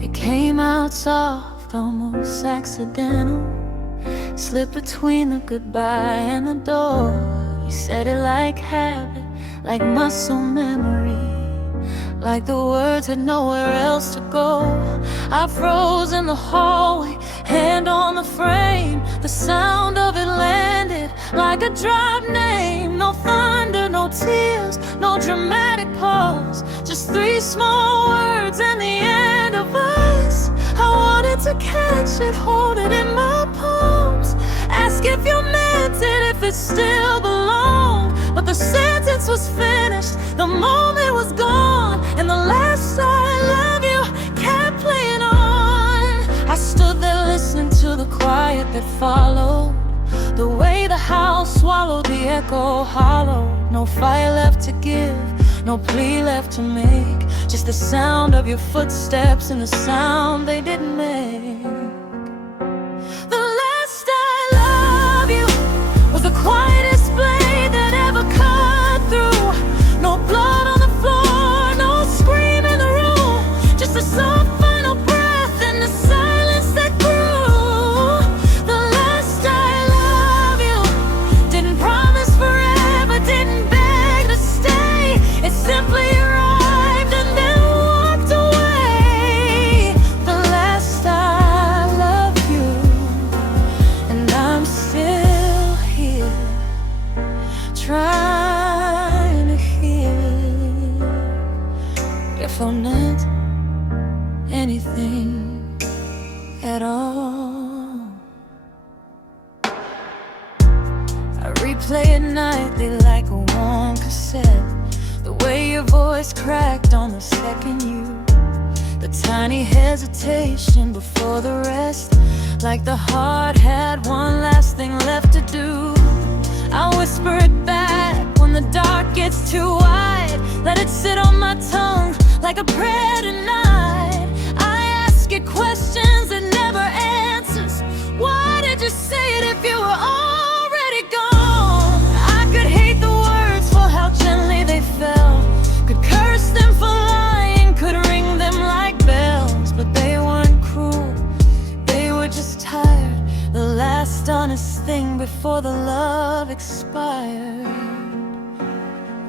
It came out soft, almost accidental. Slipped between the goodbye and the door. You said it like habit, like muscle memory, like the words had nowhere else to go. I froze in the hallway, hand on the frame. The sound of it landed like a dropped name. No thunder, no tears, no dramatic pause. Just three small words and the end of us. I wanted to catch it, hold it in my palms, ask if you meant it, if it still belonged. But the sentence was finished, the moment was gone, and the last I love you kept playing on. I stood there listening to the quiet that followed, the way the house swallowed the echo hollow. No fight left to give, no plea left to make, just the sound of your footsteps and the sound they didn't make. The last I love you was the quietest blade that ever cut through. No blood on the floor, no scream in the room, just a soft final breath and the silence that grew. The last I love you didn't promise forever, didn't beg to stay. It simply arrived and then walked away. The last I love you, and I'm still here, trying to hear if I meant anything at all. I replay it nightly like a warm cassette, the way your voice cracked on the second you, the tiny hesitation before the rest, like the heart had one last thing left to do. I whisper it back when the dark gets too wide, let it sit on my tongue like a prayer tonight. I ask it questions that never answers. Why did you say it if you were already gone? I could hate the words for how gently they fell, could curse them for lying, could ring them like bells, but they weren't cruel, they were just tired. The last honest thing before the love expired.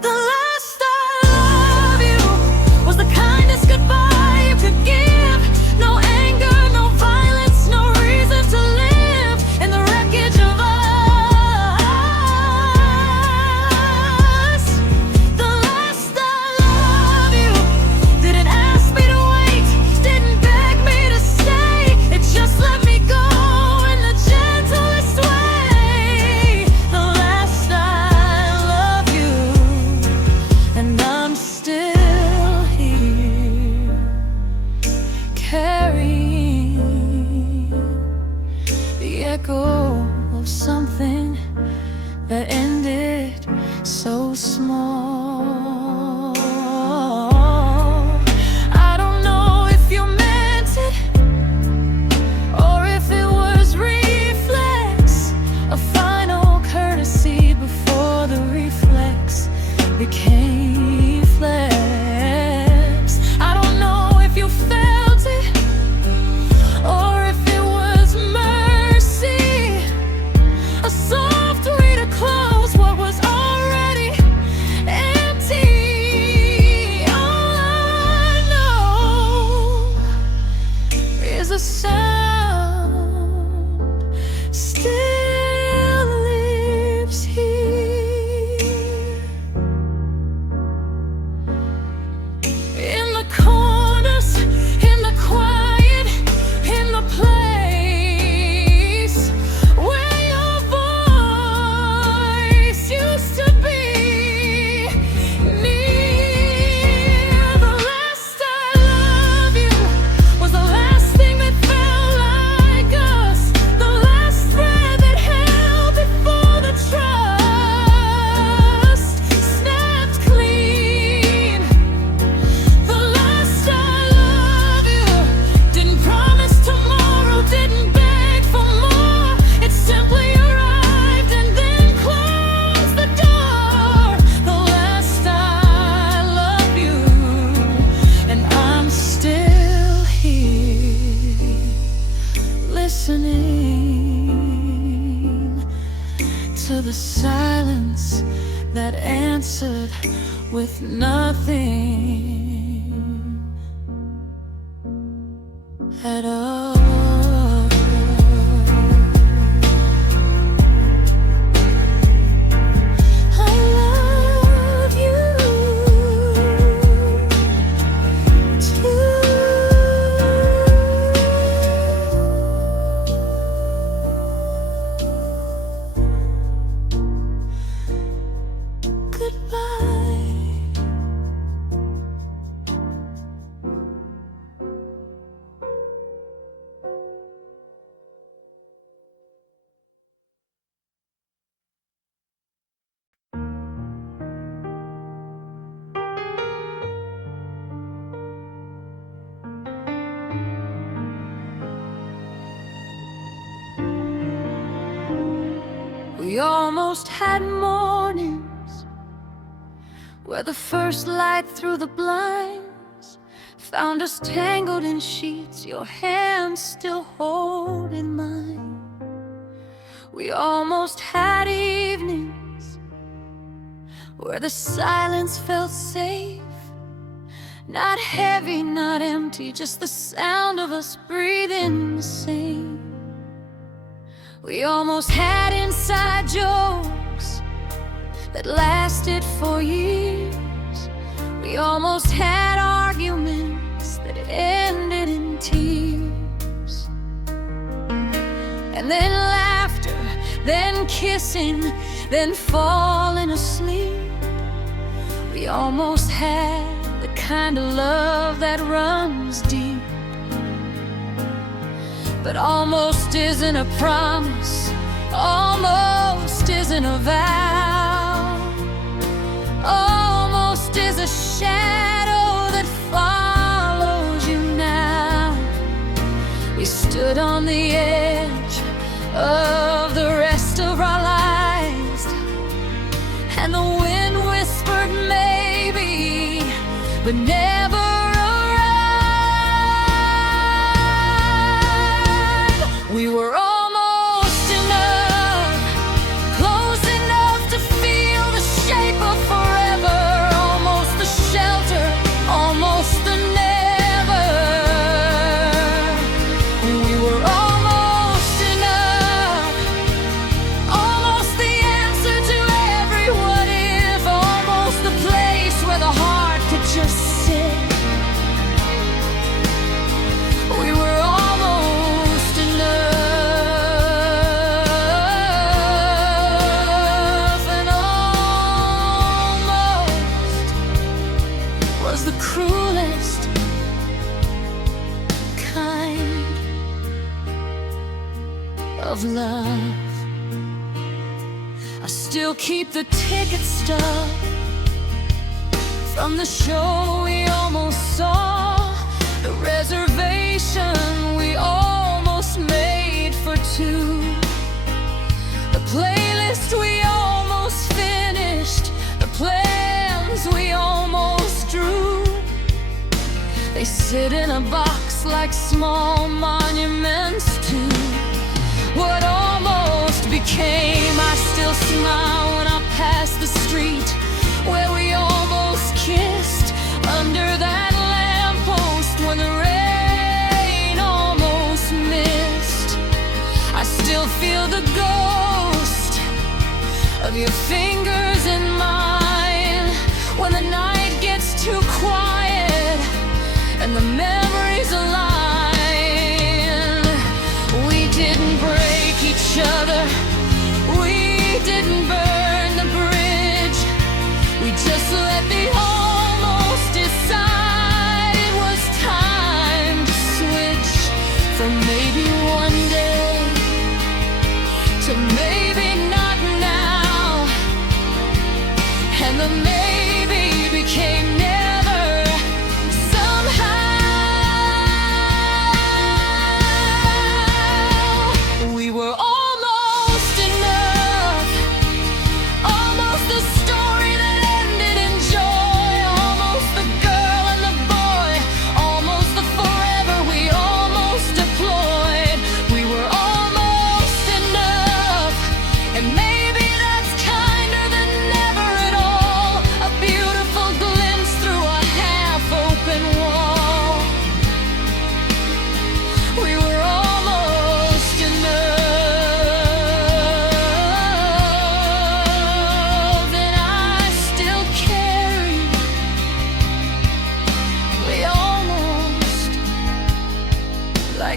The last I love you was the kindest goodbye you could give. No anger, no violence, no reason to live in the wreckage of us. The last I love you didn't ask me to wait, didn't beg me to stay. It just let me go in the gentlest way. The last I the silence that answered with nothing at all. We almost had mornings where the first light through the blinds found us tangled in sheets, your hand still holding mine. We almost had evenings where the silence felt safe, not heavy, not empty, just the sound of us breathing the same. We almost had inside jokes that lasted for years. We almost had arguments that ended in tears. And then laughter, then kissing, then falling asleep. We almost had the kind of love that runs deep. But almost isn't a promise, almost isn't a vow, almost is a shadow that follows you now. We stood on the edge of the rest of our lives, and the wind whispered maybe, but never. We were almost enough, close enough to feel the shape of forever, almost the shelter, almost the never. We were almost enough, almost the answer to every what if, almost the place where the heart could just sit. We were almost enough. The cruelest kind of love. I still keep the ticket stub from the show we almost saw, the reservation we almost made for two, the playlist we almost finished, the plans we almost drew. They sit in a box like small monuments to what almost became. I still smile when I pass the street where we almost kissed, under that lamppost when the rain almost missed. I still feel the ghost of your fingers in mine when the night gets too quiet and the memories align. We didn't break each other, we didn't burn the bridge, we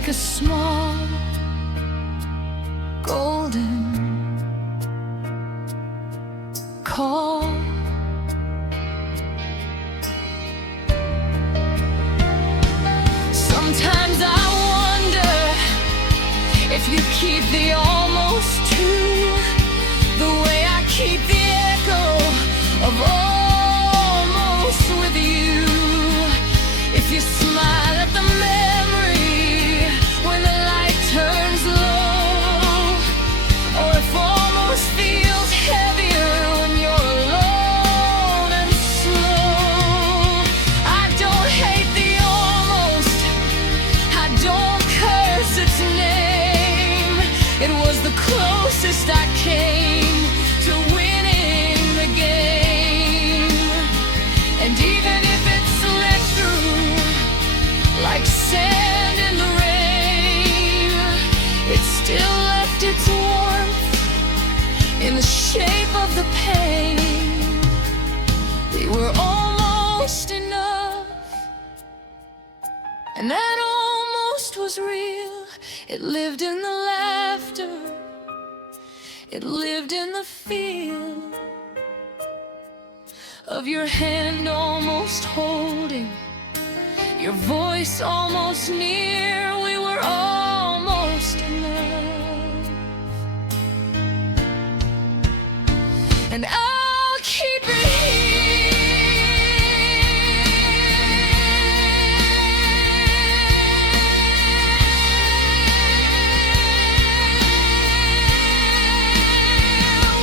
like a small golden call. Sometimes I wonder if you keep the almost true, the way I keep the echo of almost with you. If you smile at the memory when the light turns low, or if almost feels heavier when you're alone and slow. I don't hate the almost, I don't curse its name. It was the closest I came to winning the game. And even if it slipped through like sand in the rain, it still left its warmth in the shape of the pain. They were almost enough, and that almost was real. It lived in the laughter, it lived in the feel of your hand almost holding, your voice almost near. We were almost enough, and I'll keep it here.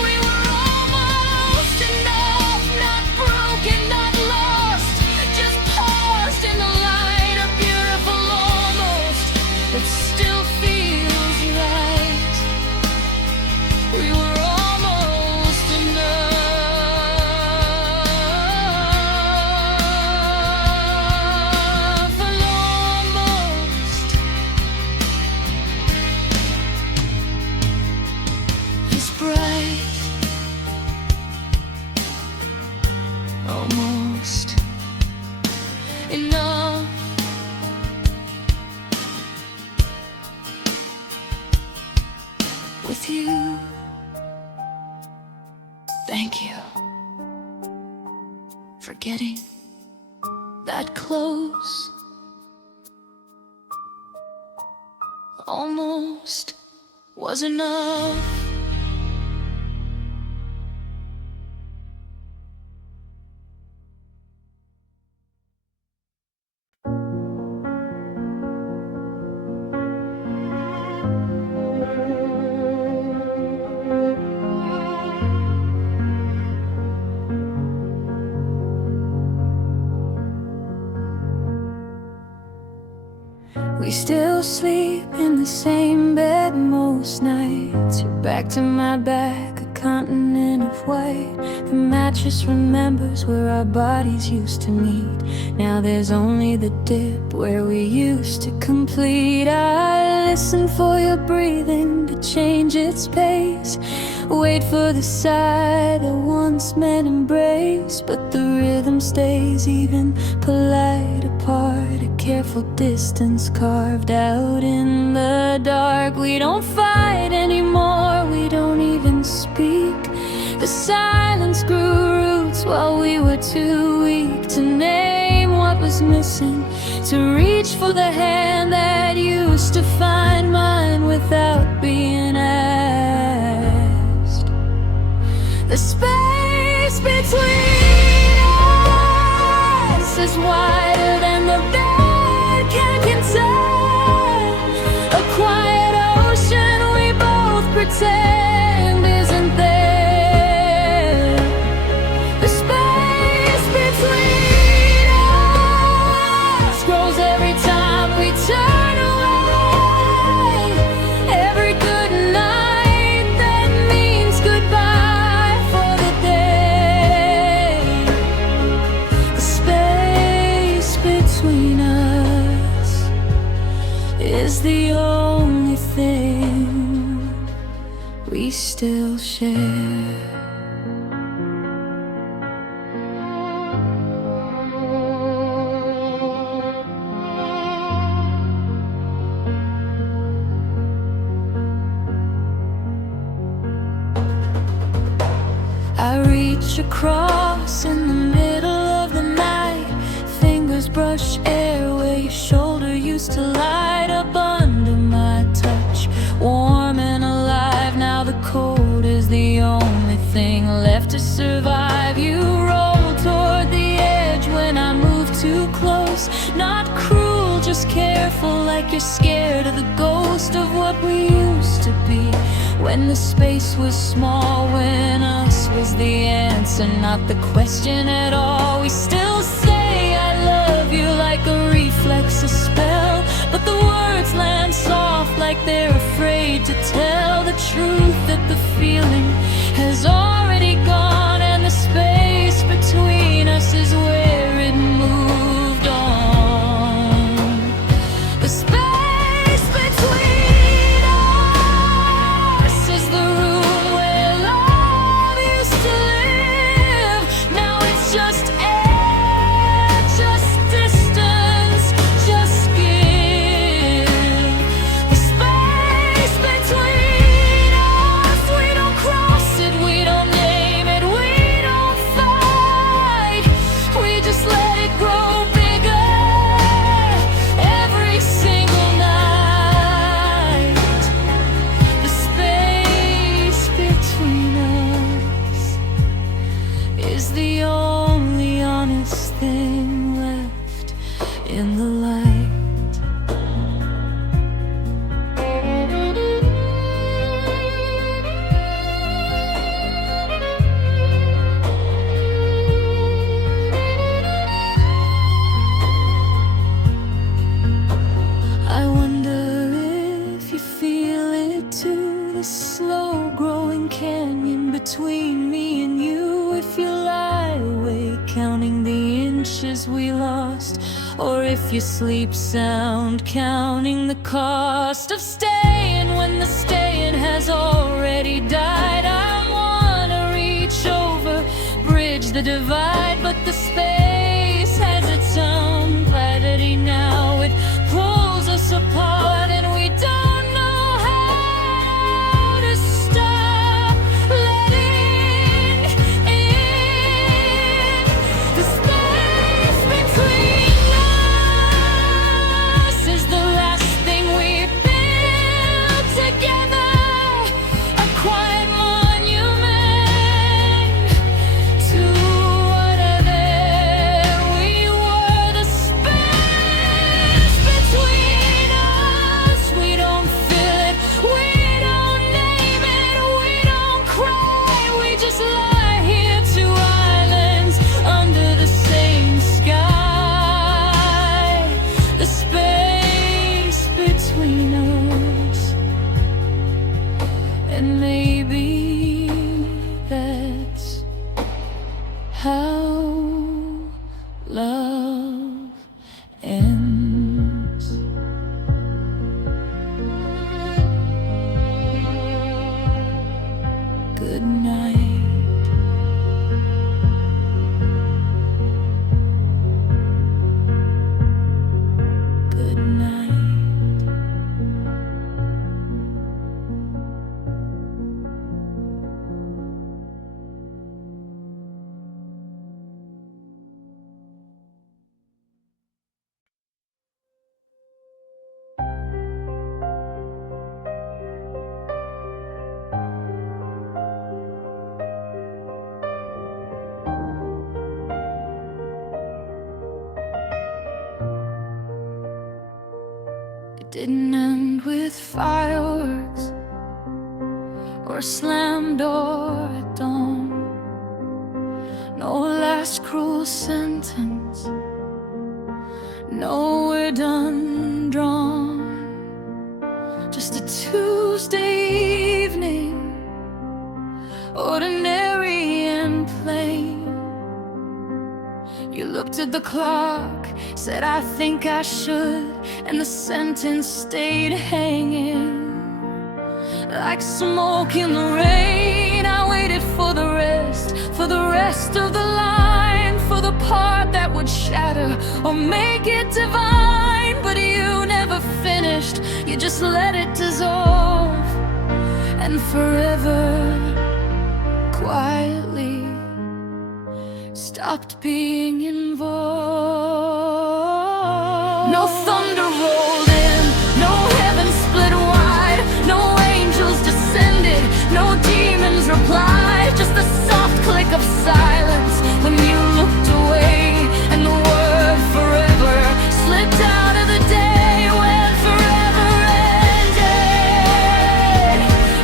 We were almost enough, not broken, not lost, just paused in the light, a beautiful almost that still feels right. We were almost enough, and almost is bright, almost enough. With you, thank you for getting that close. Almost was enough. We still sleep in the same bed most nights. Your back to my back, a continent of white. The mattress remembers where our bodies used to meet. Now there's only the dip where we used to complete. I listen for your breathing to change its pace, wait for the sigh that once meant embrace. But the rhythm stays even, polite apart, a careful distance carved out in the dark. We don't fight anymore, we don't even speak. The silence grew roots while we were too weak to name what was missing, to reach for the hand that used to find mine without being asked. The space between us is wider than the bed can contain. A quiet ocean we both pretend isn't there. The space between us grows every time we turn away. Every good night that means goodbye for the day. The space between us is the only thing we still share. reach across in the middle of the night. Fingers brush air where your shoulder used to light up under my touch. Warm and alive, now the cold is the only thing left to survive. You roll toward the edge when I move too close. Not cruel, just careful, like you're scared of the ghost of what we used to be. When the space was small, when us was the answer, not the question at all. We still say I love you like a reflex, a spell, but the words land soft like they're afraid to tell the truth, that the feeling has already gone, and the space between us is where it moved on. The space between us is the room where love used to live. Now it's just air, just distance, just give. The space between us, we don't cross it, we don't name it, we don't fight. We just let it grow bigger every single night. The space between us is the only honest thing left in the light. I wonder if you feel it too, the slow growing canyon between me and you. If you lie awake counting the inches we lost, or if you sleep sound counting the cost of staying when the staying has already died. I wanna reach over, bridge the divide, but the space has its own gravity now. It pulls us apart, and we don't know how to stop letting in. The space between us is the last thing we built together, a quiet monument to whatever we were. The space between us, we don't feel it, we don't name it, we don't cry, we just lie here, two islands under the same sky. The space between us, and maybe that's how love ends. Good night. Good night. It didn't end with fireworks or a slam door at dawn. No last cruel sentence, no we're done drawn. Just a Tuesday evening, ordinary and plain. You looked at the clock, said I think I should, and the sentence stayed hanging like smoke in the rain. I waited for the rest of the line, for the part that would shatter or make it divine. But you never finished, you just let it dissolve, and forever, quietly stopped being involved. No thunder rolled in, no heaven split wide, no angels descended, no demons replied, just the soft click of silence when you looked away, and the word forever slipped out of the day when forever ended.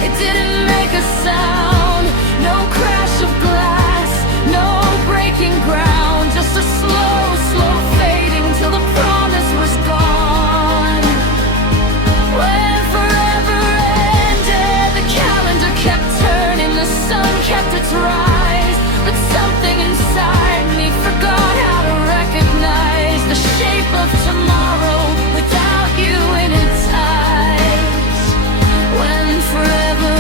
It didn't make a sound, no crash of glass, no breaking ground, just a slow, slow fading till the promise was gone. When forever ended, the calendar kept turning, the sun kept its rise, but something inside me forgot how to recognize the shape of tomorrow without you in its eyes. When forever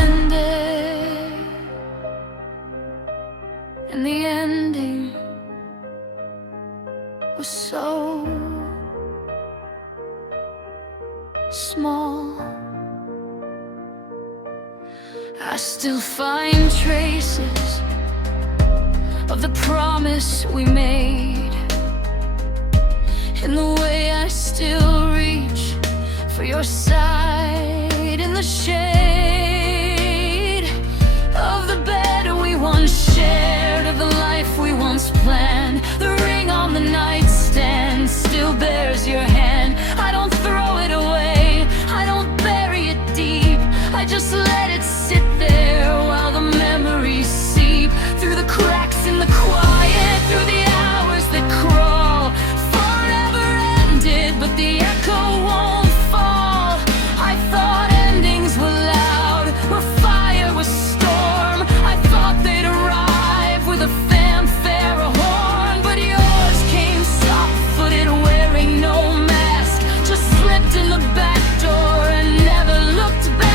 ended, and the ending was so small. I still find traces of the promise we made, in the way I still reach for your side, in the shade of the bed we once shared, of the life we once planned. The ring on the nightstand still bears your hand. I don't throw it away, I don't bury it deep, I just let it sit there while the memories seep through the cracks in the quiet, through the hours that crawl. Forever ended, but the echo won't fall. I thought endings were loud, where fire was storm. I thought they'd arrive with a fanfare, a horn, but yours came soft-footed, wearing no mask, just slipped in the back door and never looked back.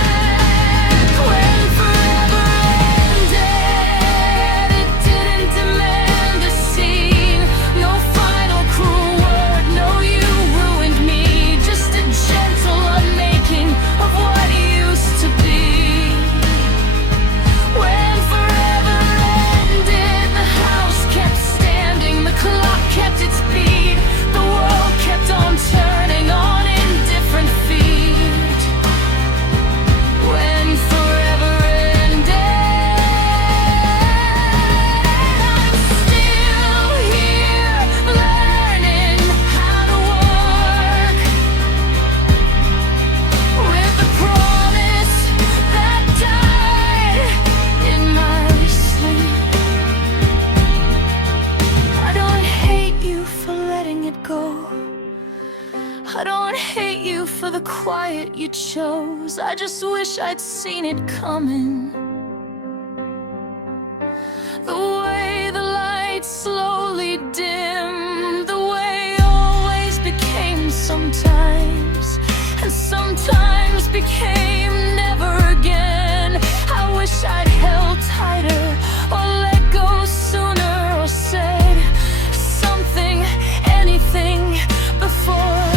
When forever ended, it didn't demand a scene, no final cruel word, no you ruined me, just a gentle unmaking of what used to be. When forever ended, the house kept standing, the clock kept its beat, the world kept on turning on indifferent feet. When forever ended, I'm still here learning how to work with the promise that died in my sleep. I don't hate you for letting it go, I don't hate you for the quiet you chose, I just wish I'd seen it coming. The way the light slowly dimmed, the way always became sometimes, and sometimes became never again. I wish I'd held tighter, or let go sooner, or said something, anything before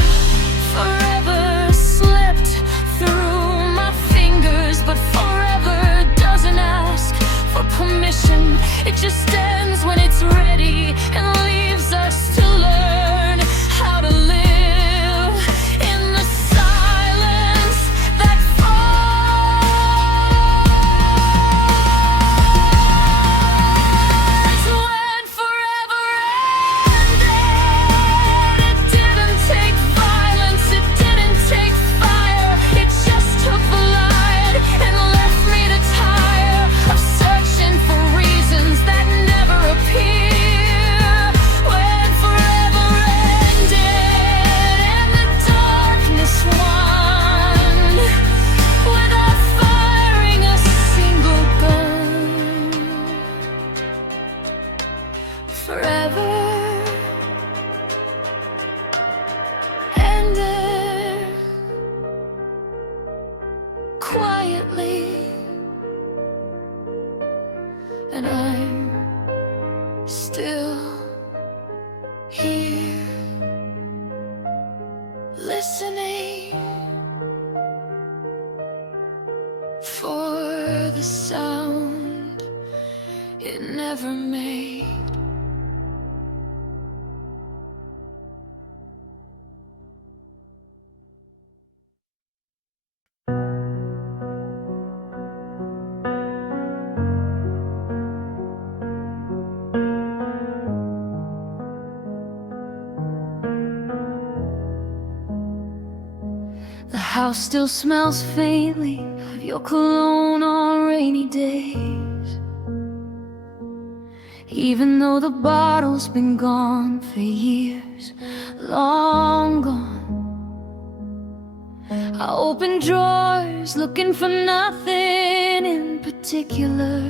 forever slipped through my fingers. But forever doesn't ask for permission, it just ends when it's ready and leaves us to learn how to live in the silence that falls. When forever ended, it didn't take violence, it didn't take fire, it just took the light and left me to tire of searching for reasons that never appear. When forever ended, and the darkness won, without firing a single gun. Forever ended quietly, and I'm still here listening for the sound it never made. The house still smells faintly of your cologne on rainy days, even though the bottle's been gone for years, long gone. I open drawers looking for nothing in particular,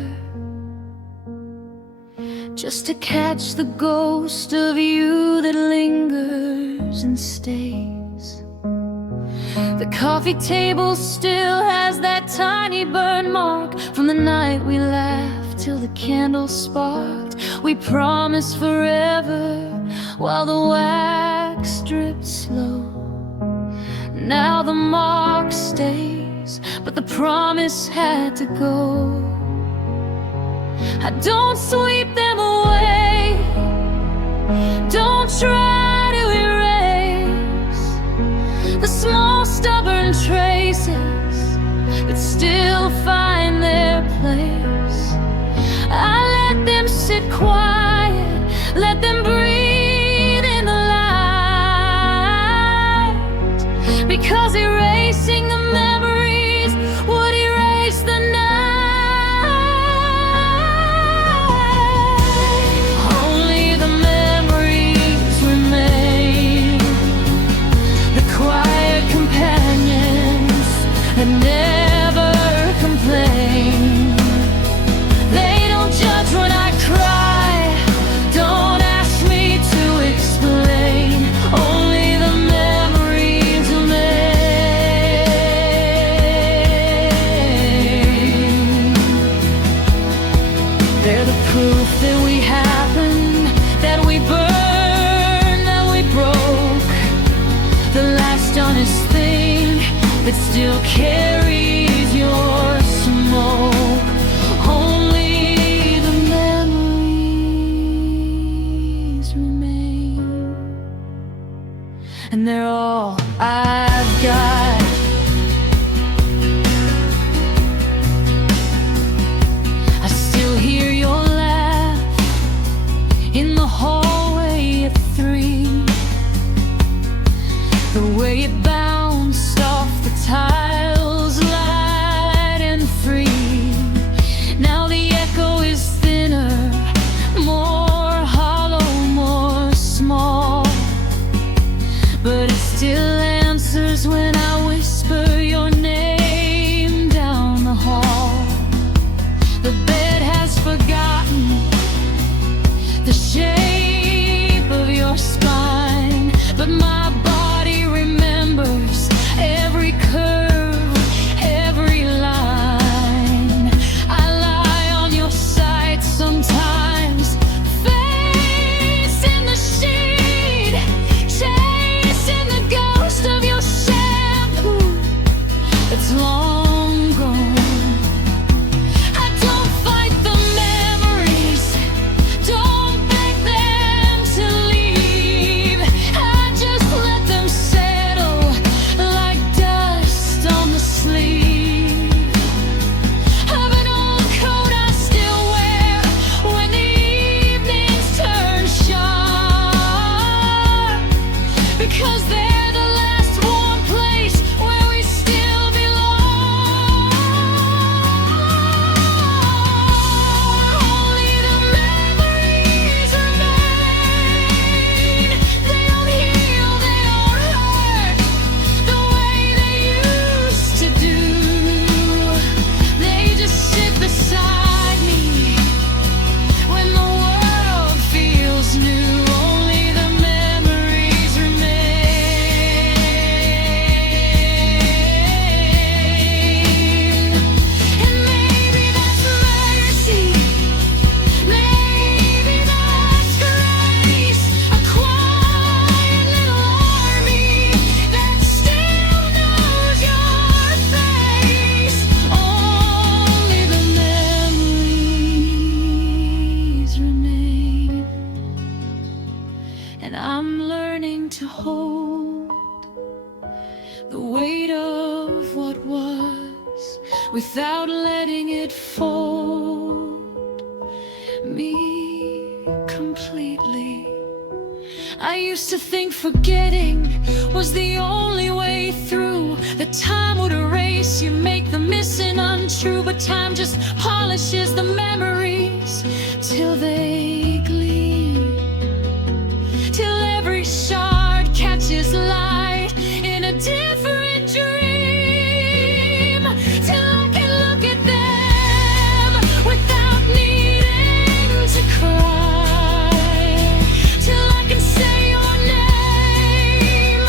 just to catch the ghost of you that lingers and stays. The coffee table still has that tiny burn mark from the night we laughed till the candle sparked. We promised forever while the wax dripped slow. Now the mark stays, but the promise had to go. I don't sweep them away, don't try to erase the small stubborn traces that still find their place. I let them sit quiet, let them breathe in the light, because erasing the memories would erase the night. That never complain. They don't judge when I cry, don't ask me to explain. Only the memories remain. They're the proof that we happened, that we burned, that we broke. The last honest thing that still carries your smoke. Only the memories remain, and they're all I've got. I still hear your laugh in the hallway at 3, the way it bounced off the tiles, light and free. Now the echo is thinner, more hollow, more small, but it still answers when I whisper your name down the hall. The bed has forgotten the shape of your spine, but my body remembers every curve, every line. I lie on your side sometimes, face in the sheet, chasing the ghost of your shampoo that's long gone. I don't fight the memories, don't beg them to leave. I just let them settle like dust on the sleeve of an old coat I still wear when the evenings turn sharp, because they're the last warm place where we still belong. Only the memories remain. They don't heal, they don't hurt the way they used to do. They just sit beside me when the world feels new. Only the memories remain. And maybe that's mercy, maybe that's grace, a quiet little army that still knows your face. Only the memories remain, and I'm learning to hold the weight of what was without letting it fold me completely. I used to think forgetting was the only way through. that time would erase you, make the missing untrue. But time just polishes the memories till they gleam, till every shard catches light in a different dream, till I can look at them without needing to cry, till I can say your name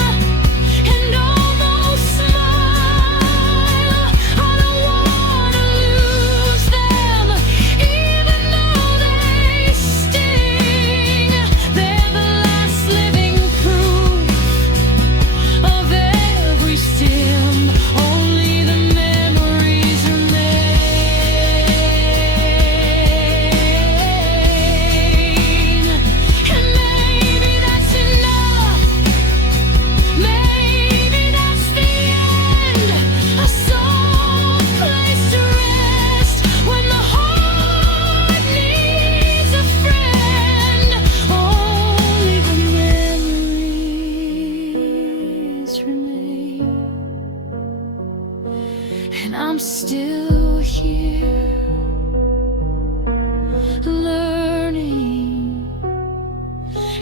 and almost smile. I don't wanna lose them, even though they sting. They're the last living proof of every stem. Only the memories remain, and maybe that's enough. Maybe that's the end, a soft place to rest when the heart needs a friend. Only the memories remain, and I'm still here, learning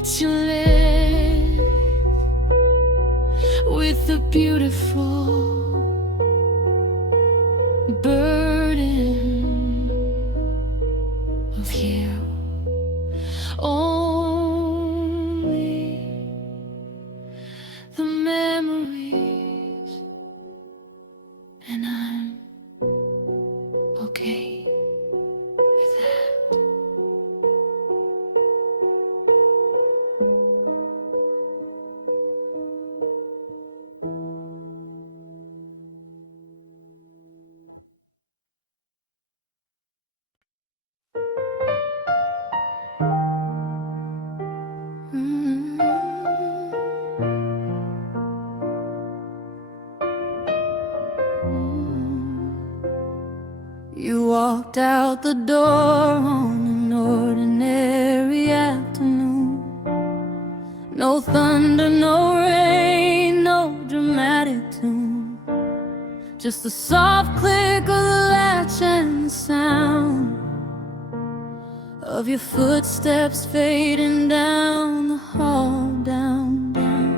to live with the beautiful burden of you. Only the memories, and I'm okay with that. You walked out the door on an ordinary afternoon. No thunder, no rain, no dramatic tune, just the soft click of the latch and the sound of your footsteps fading down the hall, down, down.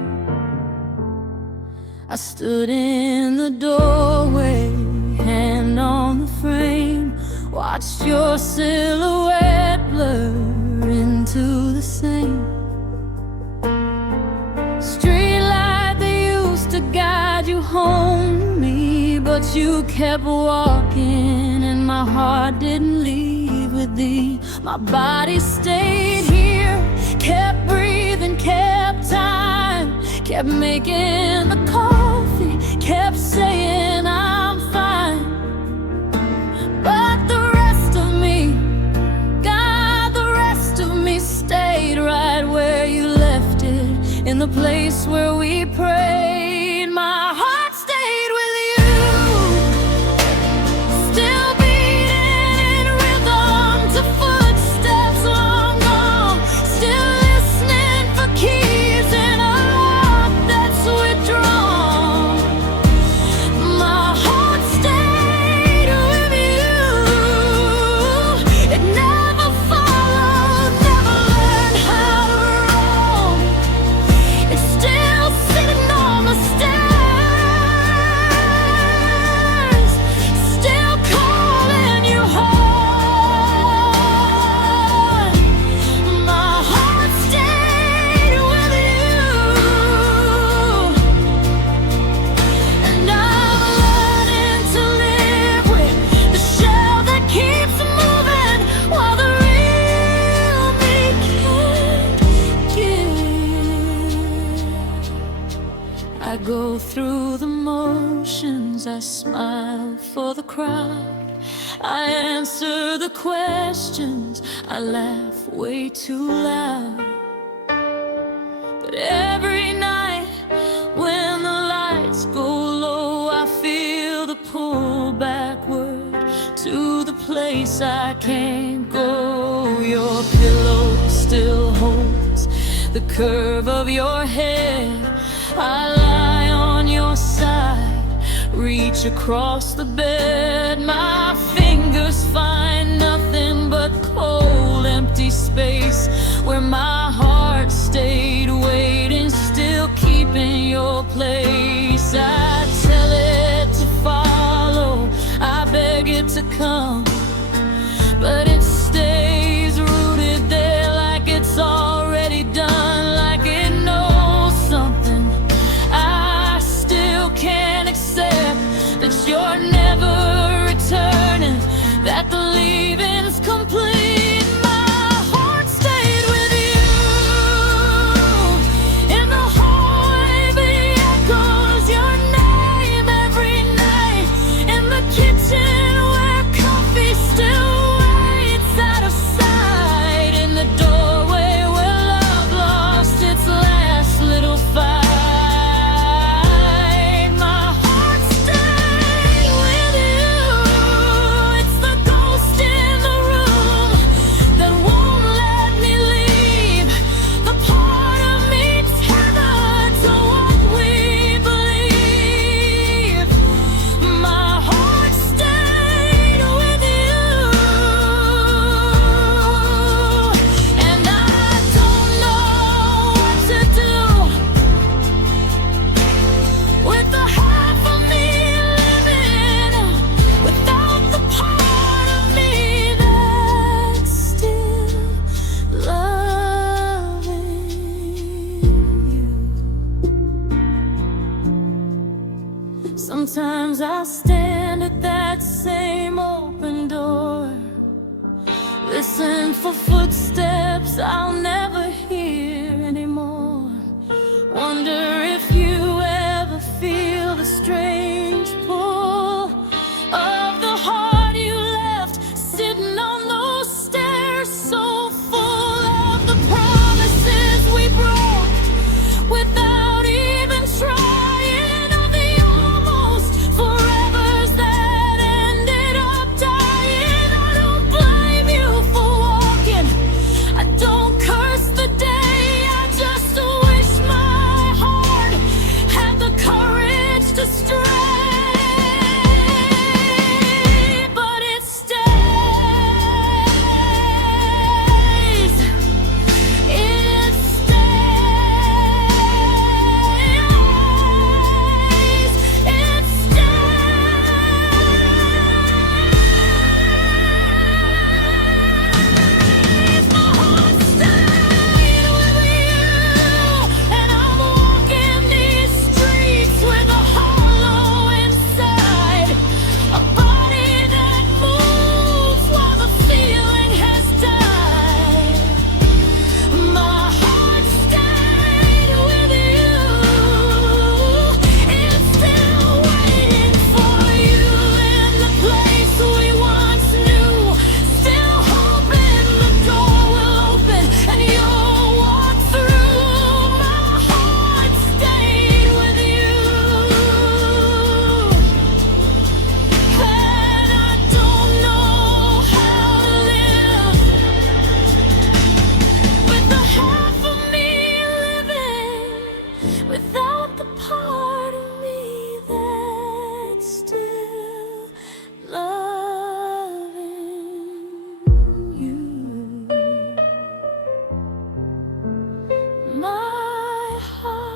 I stood in the doorway, hand on the frame, watched your silhouette blur into the same streetlight that used to guide you home to me. But you kept walking and my heart didn't leave with thee. My body stayed here, kept breathing, kept time, kept making the coffee, kept saying I'm fine. But the rest of me, God, the rest of me stayed right where you left it, in the place where we prayed. My heart stayed with you, still beating in rhythm to footsteps long gone, still listening for keys in a lock that's withdrawn. My heart stayed with you. It never followed, never learned how to roam. It's still sitting on the stairs, still calling you home. My heart stayed with you, and I'm learning to live with the shell that keeps moving while the real me can't give. I go through the motions, I smile for the crowd, I answer the questions, I laugh way too loud. But every night when the lights go low, I feel the pull backward to the place I can't go. Your pillow still holds the curve of your head. I lie on your side, reach across the bed. My fingers find nothing but cold, empty space where my heart stayed waiting, still keeping your place. I tell it to follow, I beg it to come, but it stays rooted there like it's already done, like it knows something I still can't accept, that you're never returning, that the leaving's complete. My heart stayed with you in the hallway, but it echoes your name every night, in the kitchen where coffee still waits out of sight, in the doorway where love lost its last little fight. My heart stayed with you. It's the ghost in the room that won't let me leave, the part of me tethered to what we believe. My heart stayed with you, and I don't know what to do with the half of me living without the part of me that's still loving you. Sometimes I stand at that same open door, listen for footsteps I'll never hear anymore. Wonder if you ever feel the strange pull of the heart you left sitting on those stairs, so full of the promises we broke without even trying, of the almost forevers that ended up dying. I don't blame you for walking, I don't curse the day, I just wish my heart had the courage to stray, but it stays, it stays, it stays. My heart stayed with you, and I'm walking these streets with a hollow inside, a body that moves while the feeling has died. My heart stayed with you, it's still waiting for you in the place we once knew, still hoping the door will open and you'll walk through. My heart stayed with you, and I don't know how to live with the half of me living without the part of me that's still loving you. My heart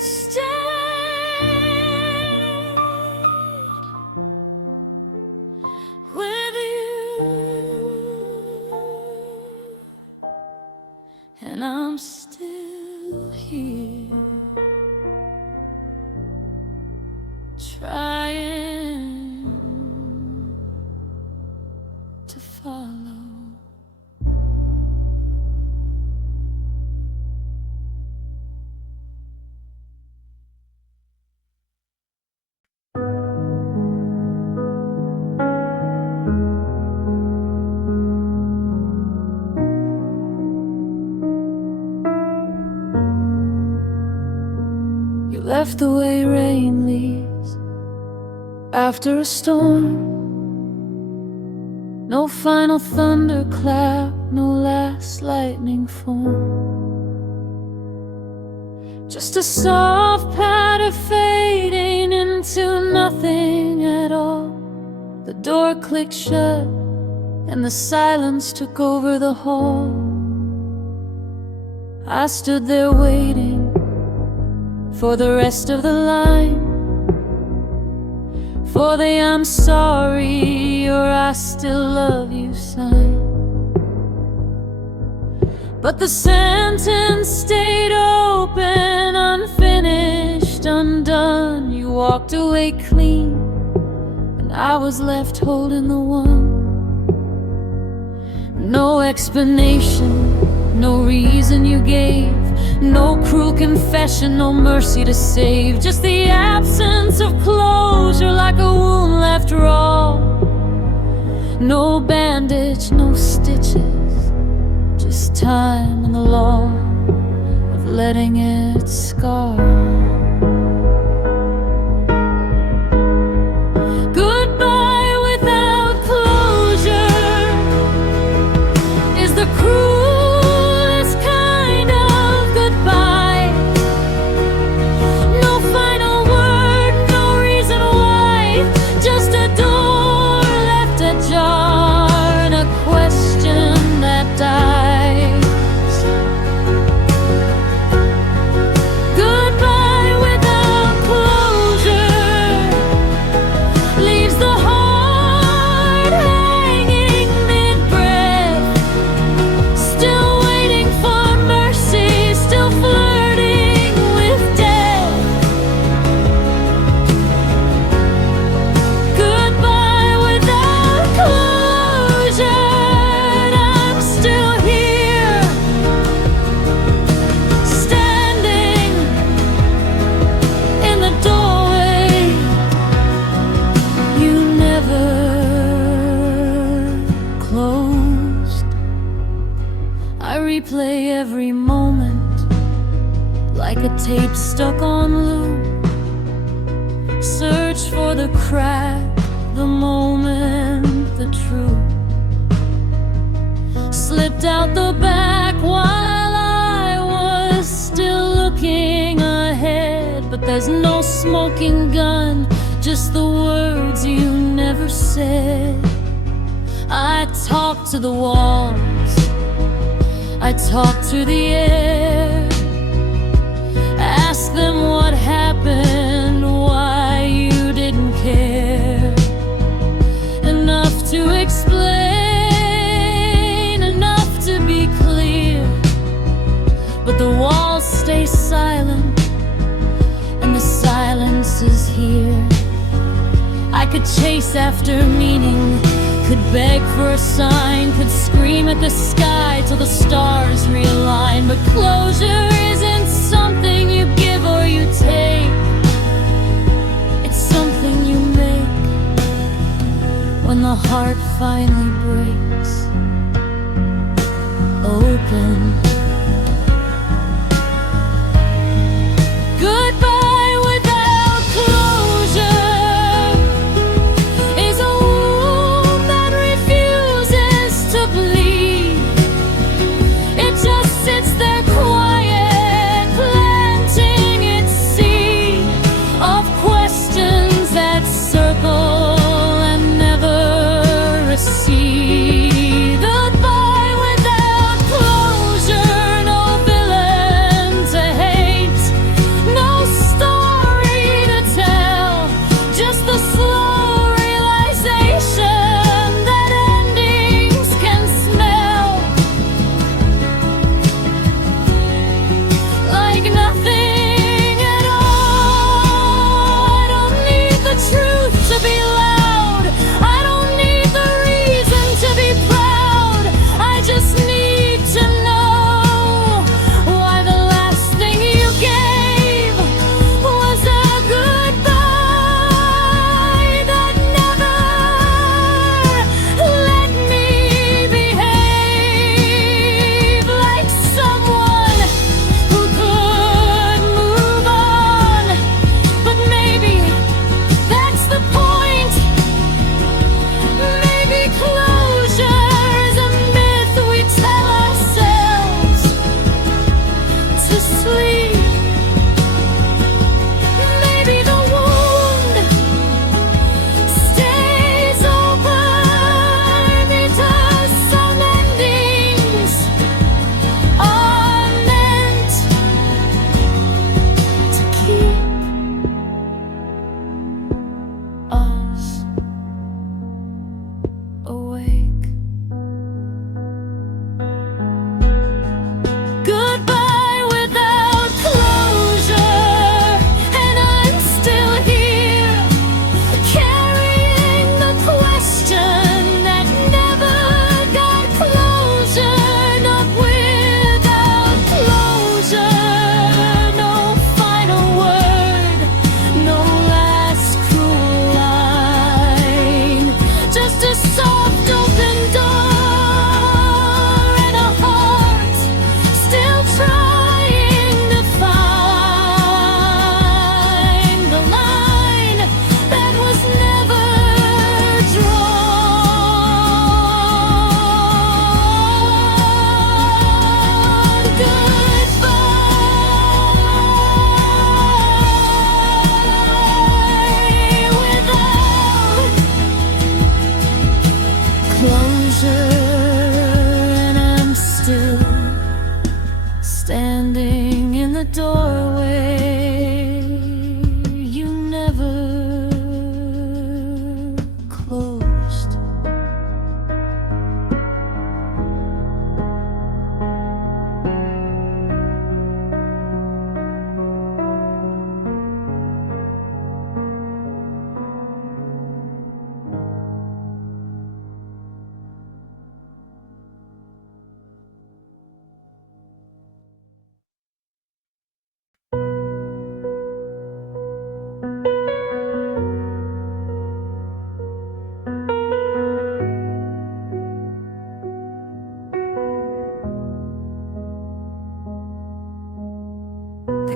stayed with you, and I'm still here, trying to follow. You left the way rain leaves after a storm. No final thunderclap, no last lightning form. Just a soft patter fading into nothing at all. The door clicked shut and the silence took over the hall. I stood there waiting for the rest of the line, for the "I'm sorry" or "I still love you" sign. But the sentence stayed open, unfinished, undone. You walked away clean, and I was left holding the one. No explanation, no reason you gave, no cruel confession, no mercy to save. Just the absence of closure, like a wound left raw. No bandage, no stitches, just time and the law of letting it scar. Goodbye without closure is the cruelest kind of goodbye. No final word, no reason why, just a door left ajar and a question that dies. Goodbye without closure leaves the heart hanging mid-breath, still waiting for mercy, still flirting with death. Goodbye without closure, and I'm still here, standing in the doorway. You never closed. I replay every moment like a tape stuck on loop. Search for the crack, the moment, the truth. Slipped out the back while I was still looking ahead. But there's no smoking gun, just the words you never said. I talk to the walls, I talk to the air, ask them what happened, why you didn't care. Enough to explain, enough to be clear. But the walls stay silent, and the silence is here. I could chase after meaning, could beg for a sign, could scream at the sky till the stars realign. But closure isn't something you give or you take, it's something you make when the heart finally breaks open. Goodbye without closure is a wound that refuses to bleed. It just sits there quiet, planting its seed of questions that circle and never recede.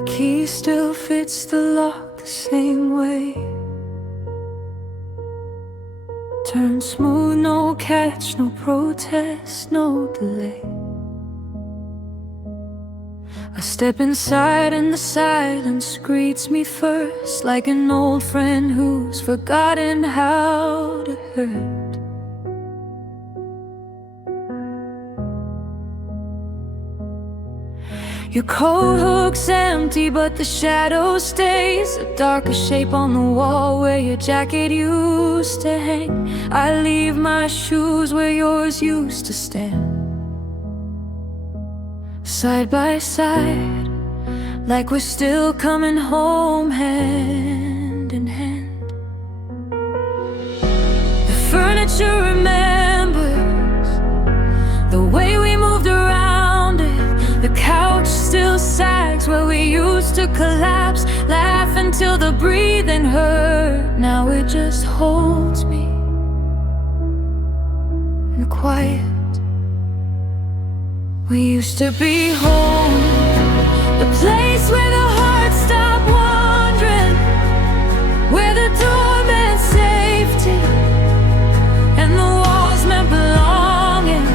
The key still fits the lock the same way. Turn smooth, no catch, no protest, no delay. I step inside and the silence greets me first, like an old friend who's forgotten how to hurt. Your coat hook's empty, but the shadow stays, a darker shape on the wall where your jacket used to hang. I leave my shoes where yours used to stand, side by side, like we're still coming home hand in hand. The furniture remembers the way we moved around it. The couch still sags where we used to collapse, laugh until the breathing hurt. Now it just holds me in quiet. We used to be home, the place where the heart stopped wandering, where the door meant safety and the walls meant belonging.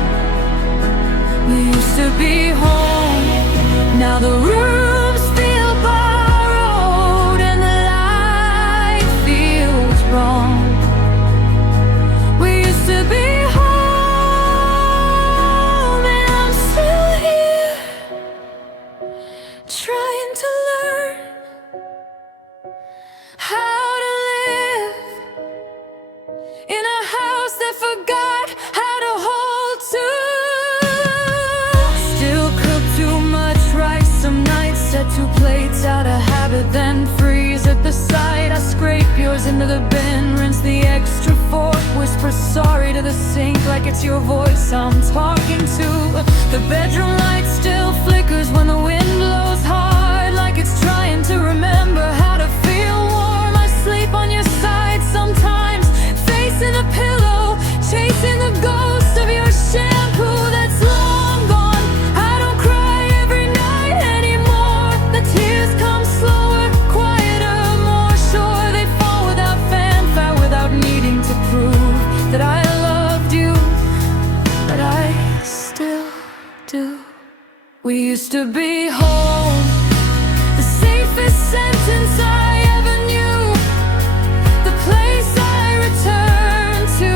We used to be home, now the rooms feel borrowed and the light feels wrong. We used to be trying to learn how to live in a house that forgot how to hold two. Still cook too much rice some nights, set 2 plates out of habit, then freeze at the sight. I scrape yours into the bin, rinse the extra fork, whisper sorry to the sink like it's your voice I'm talking to. The bedroom light still flickers when the wind blows hard, like it's trying to remember how to feel warm. I sleep on your side sometimes, facing the pillow, chasing the ghost of your shampoo that's long gone. I don't cry every night anymore. The tears come slower, quieter, more sure. They fall without fanfare, without needing to prove that I loved you, but I still do. We used to be home, the safest sentence I ever knew, the place I return to,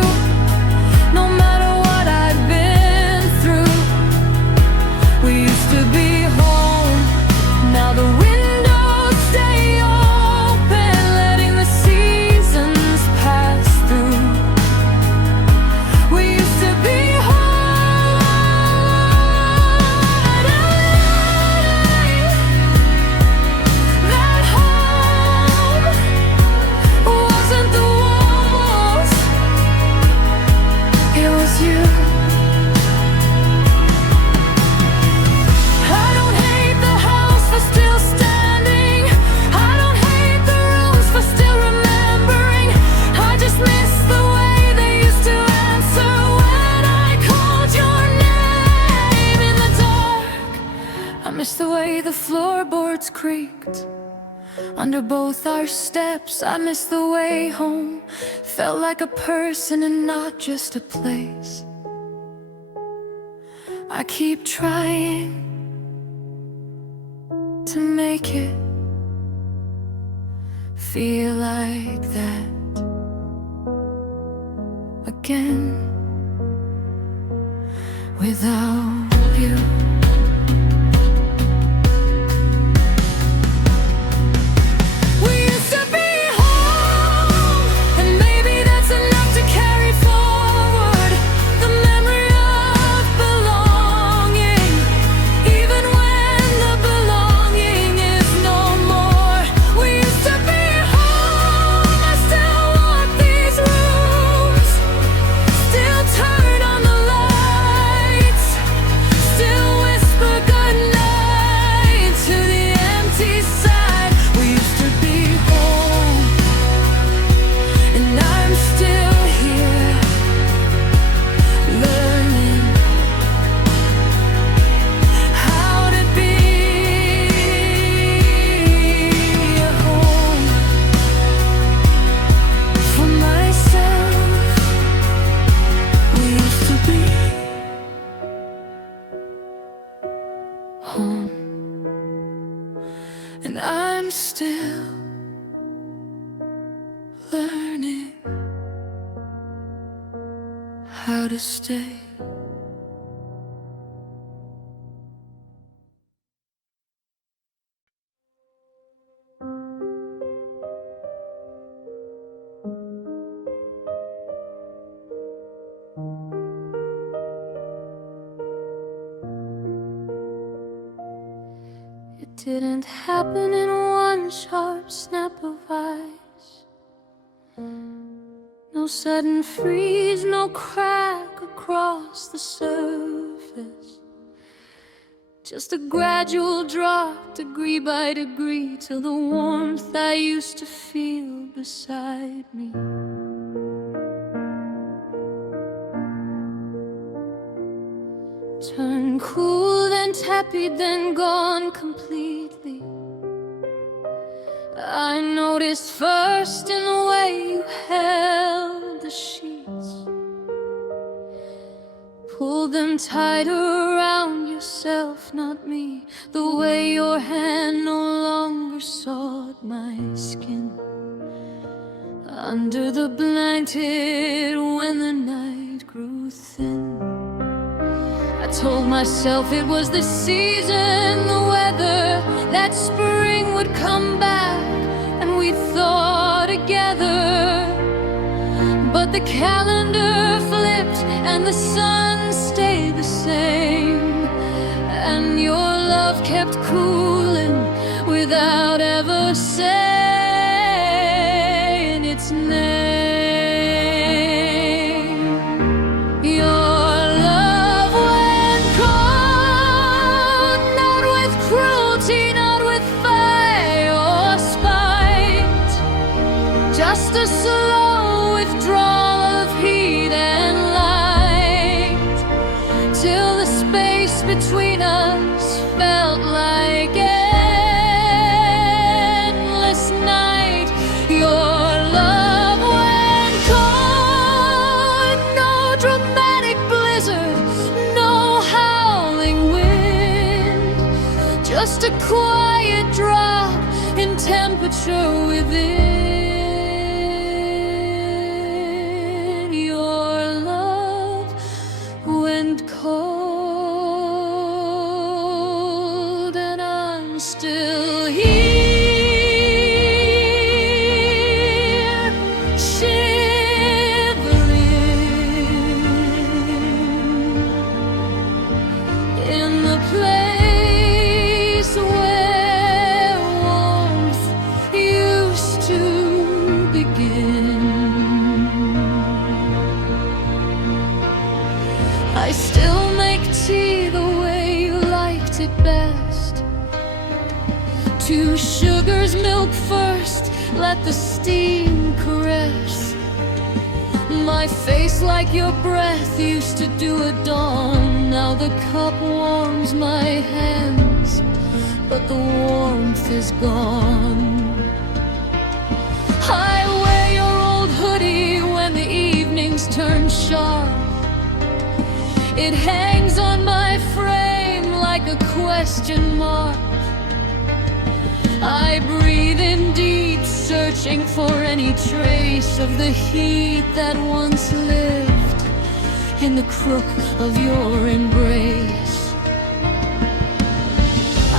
no matter what I've been through. We used to be home, now the windows stay open, letting the seasons pass through. We used to be home. I miss the way the floorboards creaked under both our steps. I miss the way home felt like a person and not just a place. I keep trying to make it feel like that again without you. I'm still learning how to stay. It didn't happen in one sharp snap of eyes. No sudden freeze, no crack across the surface. Just a gradual drop, degree by degree, till the warmth I used to feel beside me turned cool, then tepid, then gone completely. I noticed first in the way you held the sheets, pulled them tighter around yourself, not me. The way your hand no longer sought my skin under the blanket when the night grew thin. I told myself it was the season, the weather, that spring would come back and we'd thaw together. But the calendar flipped and the sun stayed the same, and your love kept cooling without ever saying its name. Your love went cold, not with cruelty, not with fire or spite, just a slow withdrawal of heat and light, till the space between us felt like endless night. Your love went cold, no dramatic blizzard, no howling wind, just a quiet drop in temperature within. Your love went cold, and I'm still here, shivering in the place where warmth used to begin. I still make tea the way you liked it best. 2 sugars, milk first, let the steam caress my face like your breath used to do at dawn. Now the cup warms my hands, but the warmth is gone. I wear your old hoodie when the evenings turn sharp. It hangs on my frame like a question mark. I breathe in deep, searching for any trace of the heat that once lived in the crook of your embrace.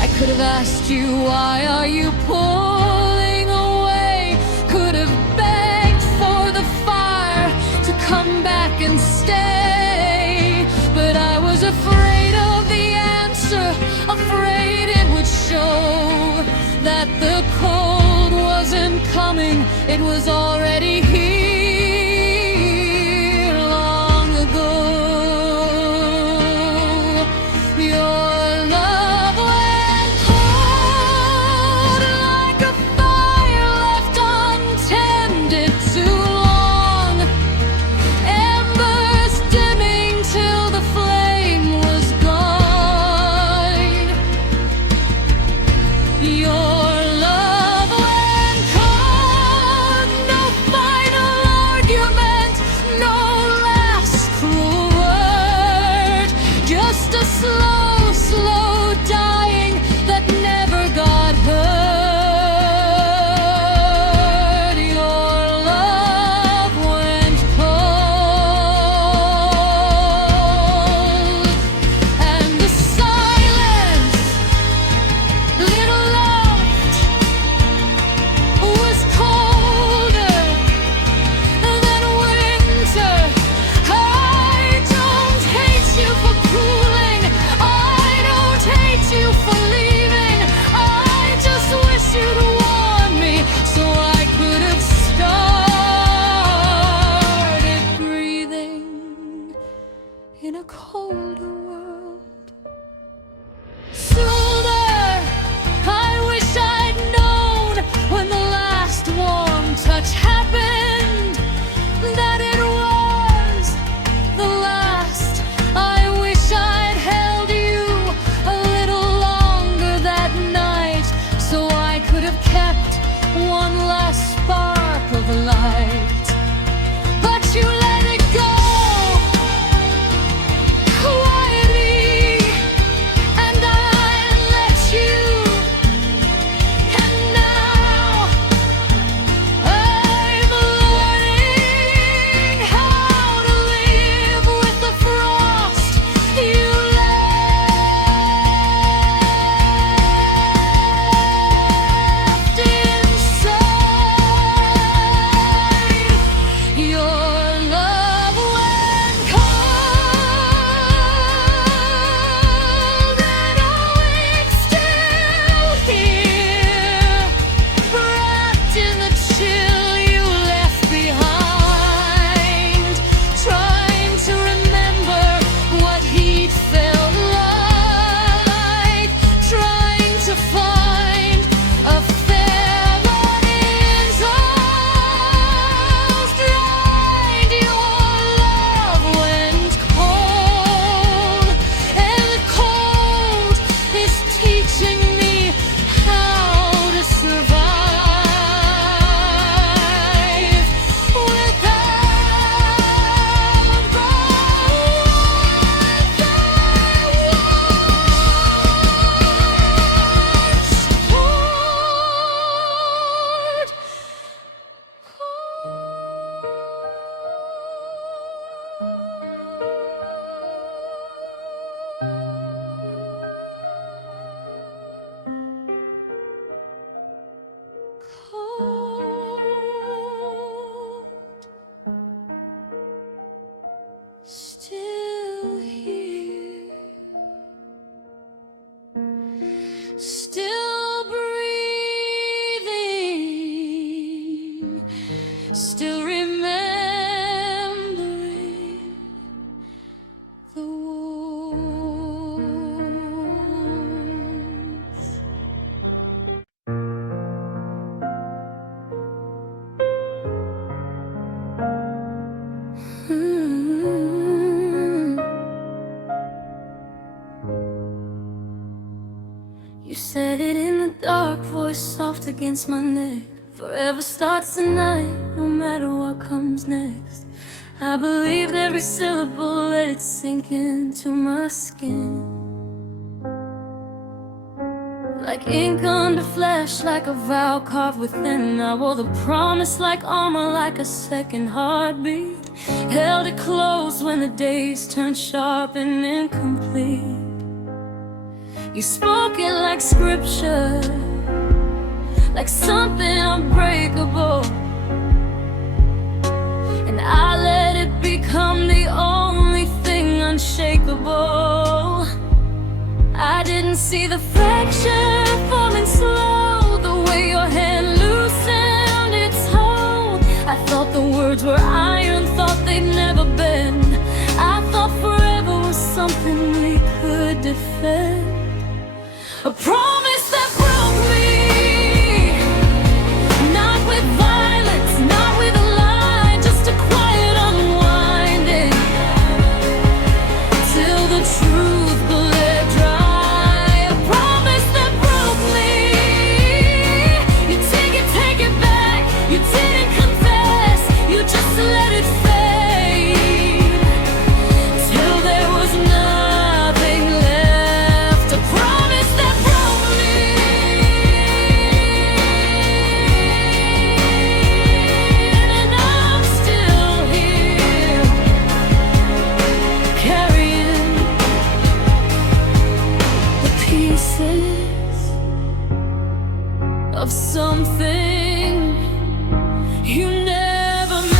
I could have asked you, why are you pulling away? Could have begged for the fire to come back and stay, but I was afraid of the answer, afraid it would show that the cold wasn't coming, it was already here long ago. Your love went cold like a fire left untended too long, embers dimming till the flame was gone. Your love went cold, no final have kept one last spark of light, but you let it go quietly, and I let you. And now I'm learning how to live with the frost you left inside. Your love went cold, and awake still here, wrapped in the chill you left behind, trying to remember what he'd felt like, trying to find a feminine arms dried. Your love went cold, and the cold is teaching me how to survive without the still here, still breathing, still remembering the wounds. You said it in the dark, voice soft against my neck. Forever starts tonight, no matter what comes next. I believed every syllable, let it sink into my skin. Like ink under flesh, like a vow carved within. I wore the promise like armor, like a second heartbeat. Held it close when the days turned sharp and incomplete. You spoke it like scripture, like something unbreakable, and I let it become the only thing unshakable. I didn't see the fracture falling slow, the way your hand loosened its hold. I thought the words were iron, thought they'd never bend. I thought forever was something we could defend. A promise that broke me, not with violence, not with a lie, just a quiet unwinding, till the truth bled dry. A promise that broke me. You take it back. You didn't confess, you just let it fade, till there was nothing left. A promise that broke me, and I'm still here, carrying the pieces of something you never meant.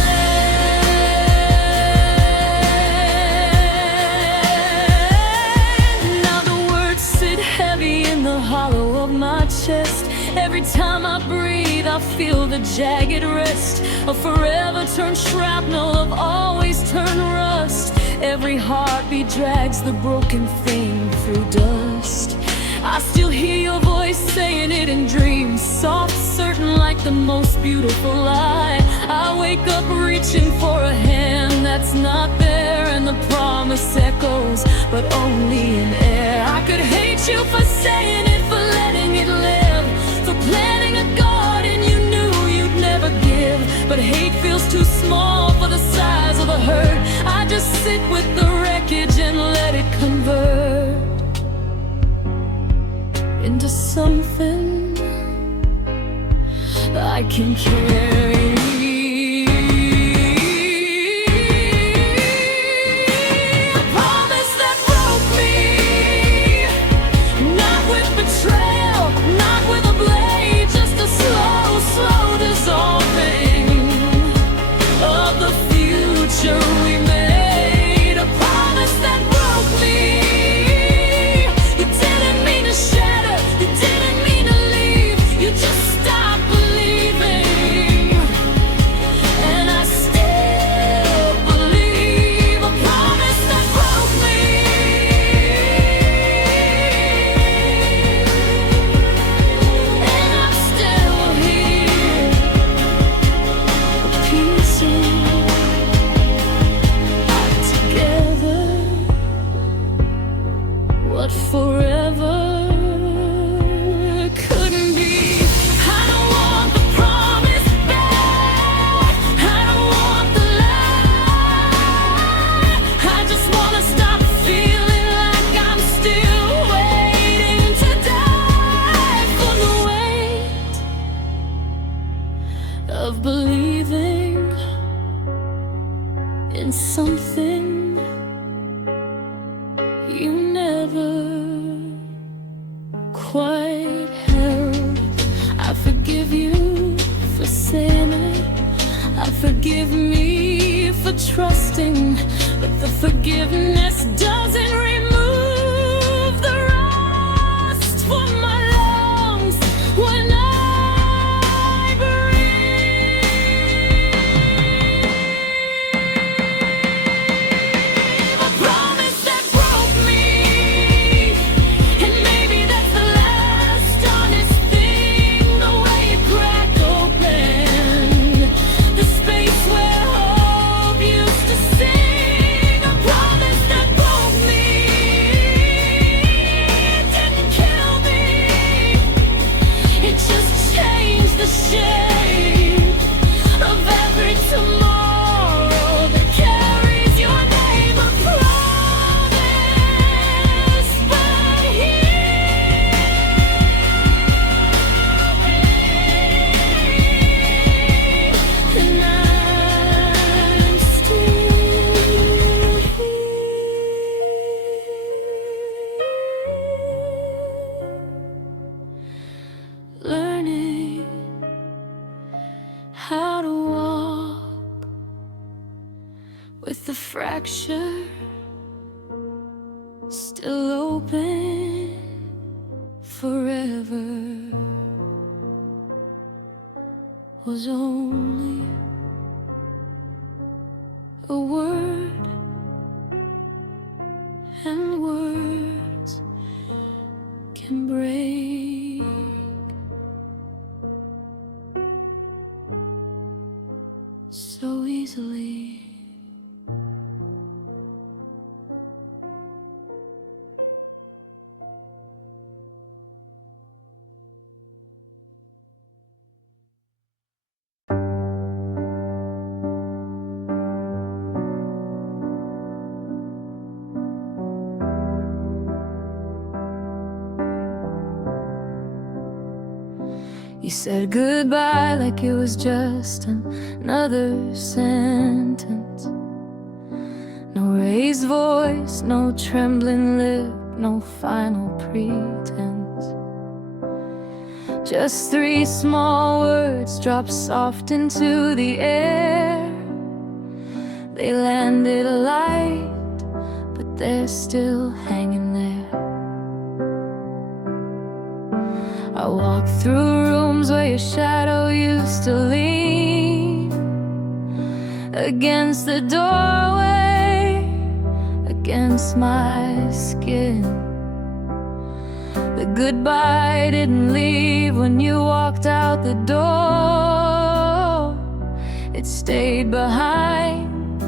Now the words sit heavy in the hollow of my chest. Every time I breathe, I feel the jagged wrist of forever turned shrapnel, of always turned rust. Every heartbeat drags the broken thing through dust. I still hear your voice saying it in dreams, soft, certain, like the most beautiful lie. I wake up reaching for a hand that's not there, and the promise echoes, but only in air. I could hate you for saying it, for letting it live, for planning a but hate feels too small for the size of the hurt. I just sit with the wreckage and let it convert into something I can carry. A promise that broke me, not with betrayal, not with a blade, just a slow, slow dissolving of the future we made. A promise that broke me. You didn't mean to shatter, you didn't mean to leave, you just stopped believing, and I still believe. A promise that broke me, and I'm still here, piecing together what forever couldn't be. I don't want the promise back, I don't want the lie. I just wanna stop feeling like I'm still waiting to die for the weight of believing in something you never quite held. I forgive you for saying it, I forgive me for trusting, but the forgiveness doesn't remove the rust from my lungs when I breathe. A promise that broke me, and maybe that's the last honest thing. The way it cracked open the space where hope used to sing. A promise that broke me, it didn't kill me, it just changed the shape of every tomorrow that carries your name. A promise, but here, and I'm still here, learning how to walk with the fracture still open. Forever was only a word, and words can break so easily. You said goodbye like it was just another sentence. No raised voice, no trembling lip, no final pretense. Just three small words dropped soft into the air. They landed light, but they're still hanging there. I walk through rooms where your shadow used to lean against the doorway, against my skin. The goodbye didn't leave when you walked out the door. It stayed behind,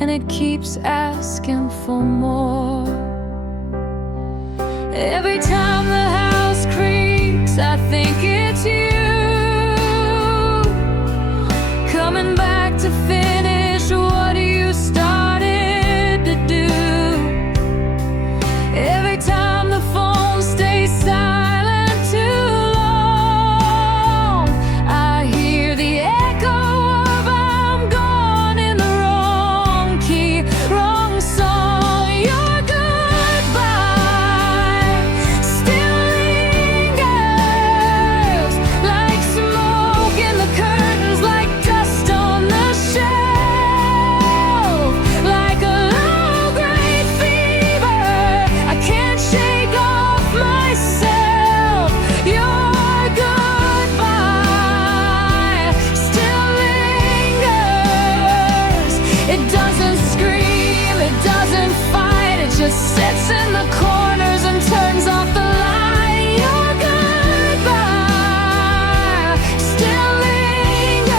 and it keeps asking for more. Every time the house creaks, I think it's you coming that sits in the corners and turns off the light. Your goodbye still lingers,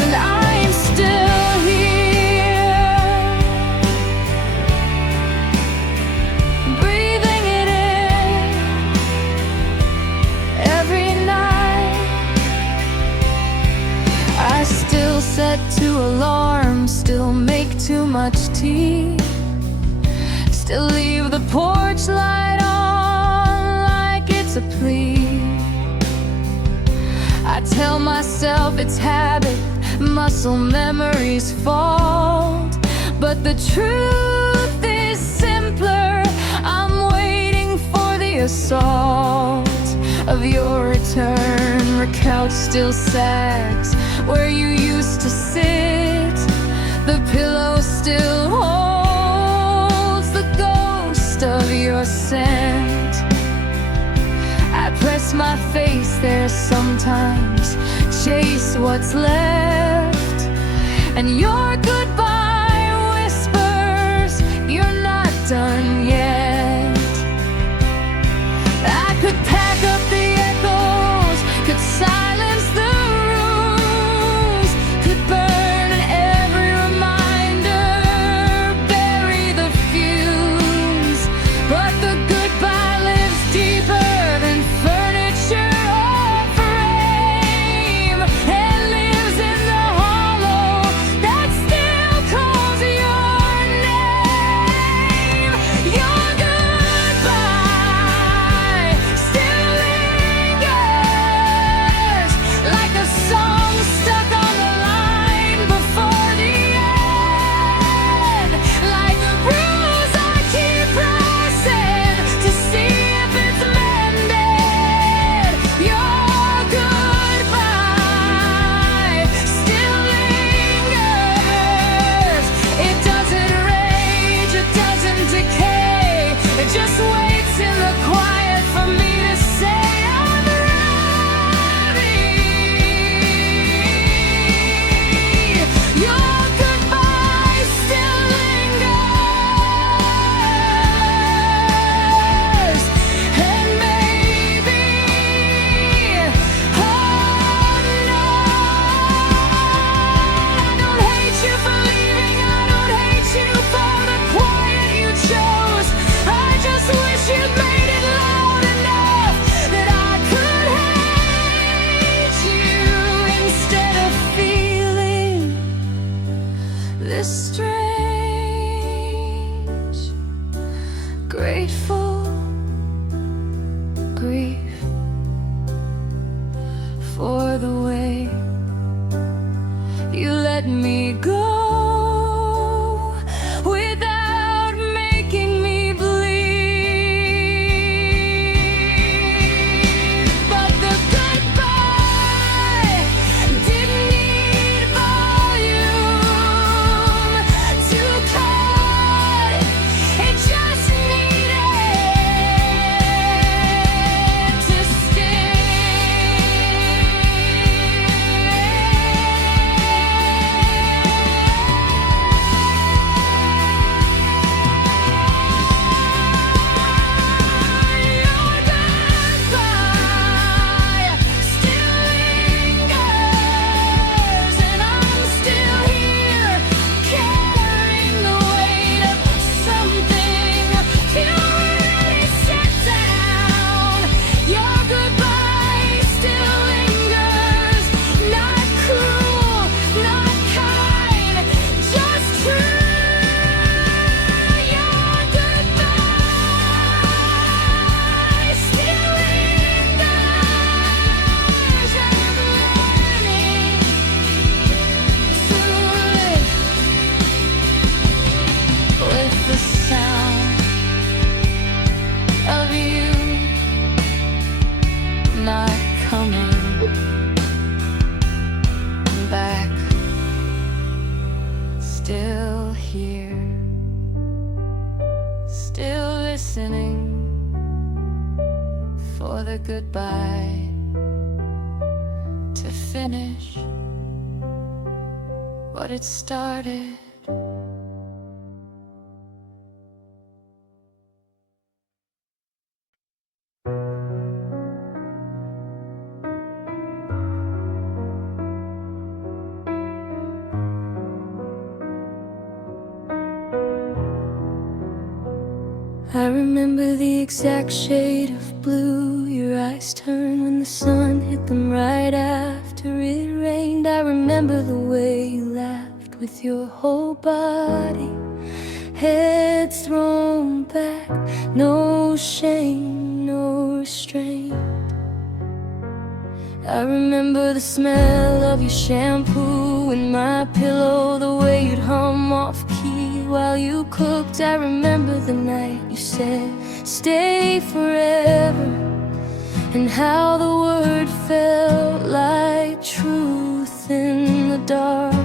and I'm still here, breathing it in every night. I still set 2 alarms, still make too much tea, still leave the porch light on like it's a plea. I tell myself it's habit, muscle memory's fault, but the truth is simpler. I'm waiting for the assault of your return. The couch still sags where you used to sit, the pillow still holds the ghost of your scent. I press my face there sometimes, chase what's left, and your goodbye whispers you're not done yet. I could pack up the echoes, could silence the rooms, could burn every reminder, bury the fumes, but the goodbye lives deeper than furniture or frame, and lives in the hollow that still calls your name. Your goodbye still lingers, like a song stuck on the line before the end, like a bruise I keep pressing to see if it's mended. Your goodbye still lingers. It doesn't rage, it doesn't decay, it just waits in the quiet for me to say I'm ready. Your goodbye still lingers, and maybe, oh no, I don't hate you for leaving, I don't hate you for the quiet you chose. I just wish you'd made it loud enough that I could hate you instead of feeling this strange, grateful grief for the way you let me go without making me bleed. But the goodbye didn't need volume to cut, it just needed to Your goodbye still lingers, and I'm still here carrying the weight of something you really set down. Your goodbye still lingers, not cruel, not kind, just true. Your goodbye still lingers, and I'm learning to live with the sound of you not coming back. Still here, still listening for the goodbye to finish what it started. I remember the exact shade of blue your eyes turned when the sun hit them right after it rained. I remember the way you laughed with your whole body, heads thrown back, no shame, no restraint. I remember the smell of your shampoo and my pillow, the way you'd hum off key while you cooked. I remember the night you said, stay forever, and how the word felt like truth in the dark.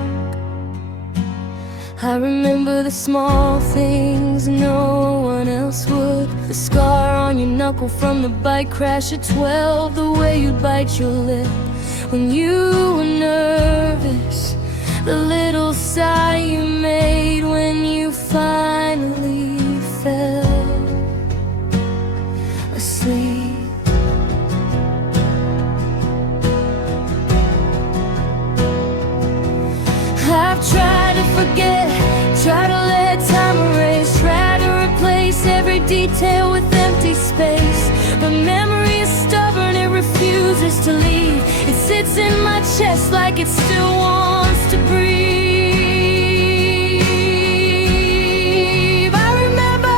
I remember the small things no one else would, the scar on your knuckle from the bike crash at 12, the way you'd bite your lip when you were nervous, the little sigh you made when you finally fell asleep. I've tried to forget, try to let time erase, try to replace every detail with empty space. But memory is stubborn, it refuses to leave. It sits in my chest like it still wants to breathe. I remember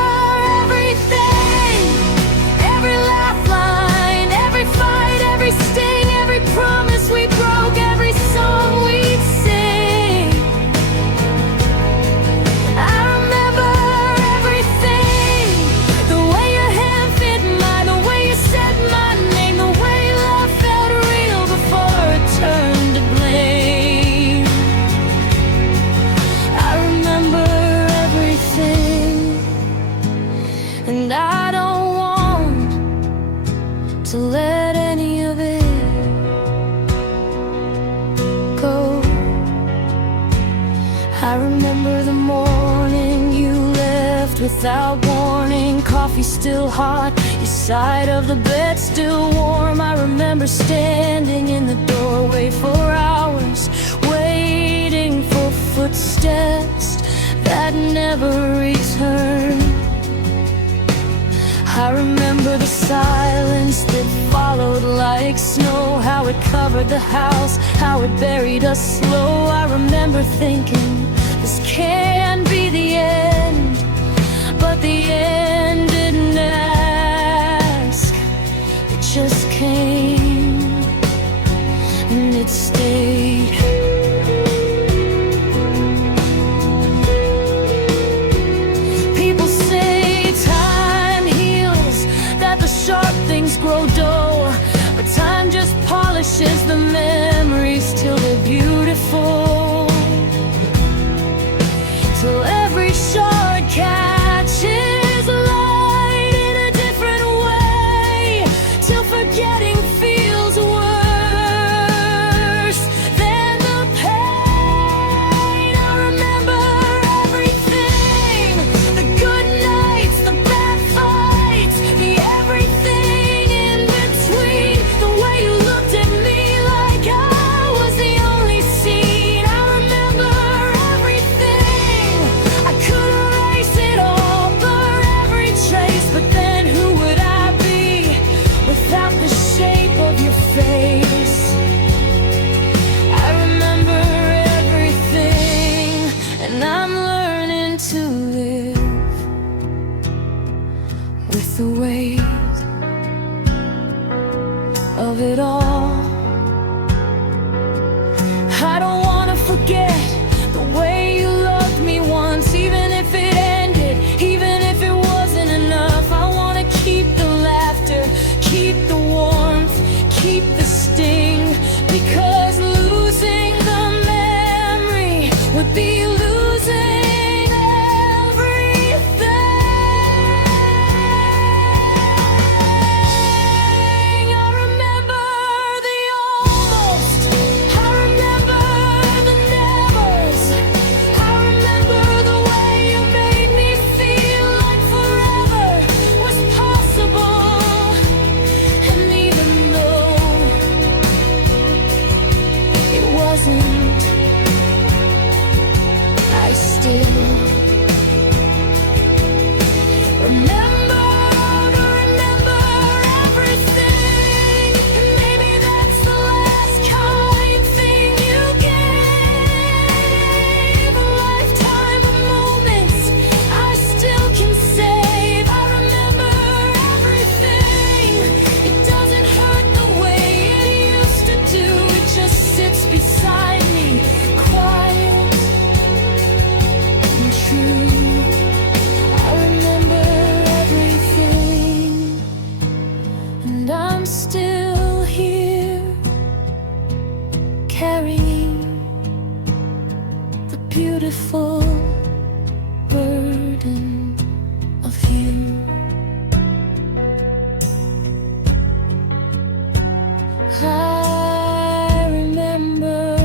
everything, every laugh line, every fight, every sting, every promise we broke, every song we'd sing. And I don't want to let any of it go. I remember the morning you left without warning, coffee still hot, your side of the bed still warm. I remember standing in the doorway for hours, waiting for footsteps that never returned. I remember the silence that followed like snow, how it covered the house, how it buried us slow. I remember thinking, this can't be the end, but the end didn't ask, it just came and it stayed. Sharp things grow dull, but time just polishes the memories till they're beautiful, till every shard catches light in a different way, till forgetting feels worse than the pain. I remember everything, the good nights, the bad fights, the everything in between, the way you looked at me like I was the only scene. I remember everything, I could erase it all, blur every trace, but then who would I be without the shape of your face? I remember everything, and I'm learning to live with the weight of it all. I don't wanna forget the way you loved me once, even if it ended, even if it wasn't enough. I wanna keep the laughter, keep the warmth, keep the sting, because losing the memory would be losing everything. I remember the almost, I remember the nevers, I remember the way you made me feel like forever was possible. And even though it wasn't, I still remember beautiful burden of you. I remember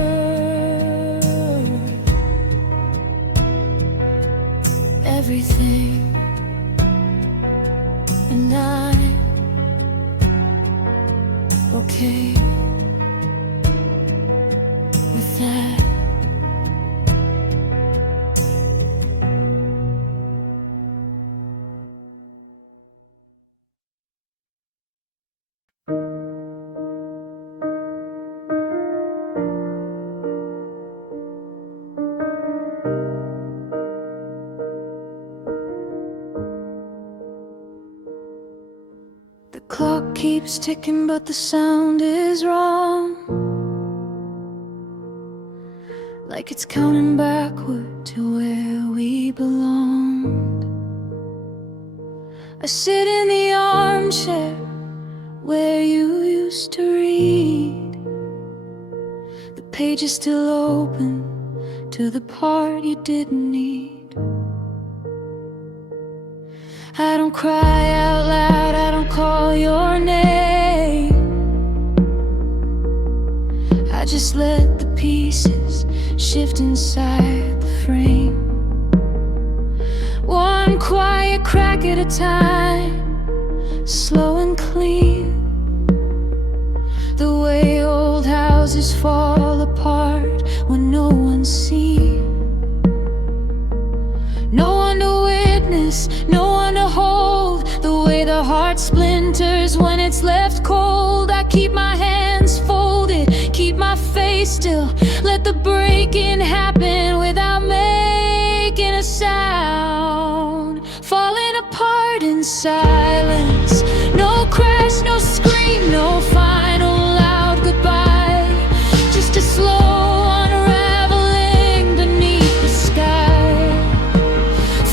everything, and I'm okay with that. The clock keeps ticking, but the sound is wrong, like it's counting backward to where we belonged. I sit in the armchair where you used to read. The page is still open to the part you didn't need. I don't cry out loud, I don't call your name. I just let the pieces shift inside the frame, one quiet crack at a time, slow and clean. The way old houses fall apart when no one's seen. No one to witness, no one to hold. The way the heart splinters when it's left cold. I keep my hands folded, keep my face still, let the breaking happen without making a sound. Falling apart in silence, no crash, no scream, no final loud goodbye, just a slow unraveling beneath the sky.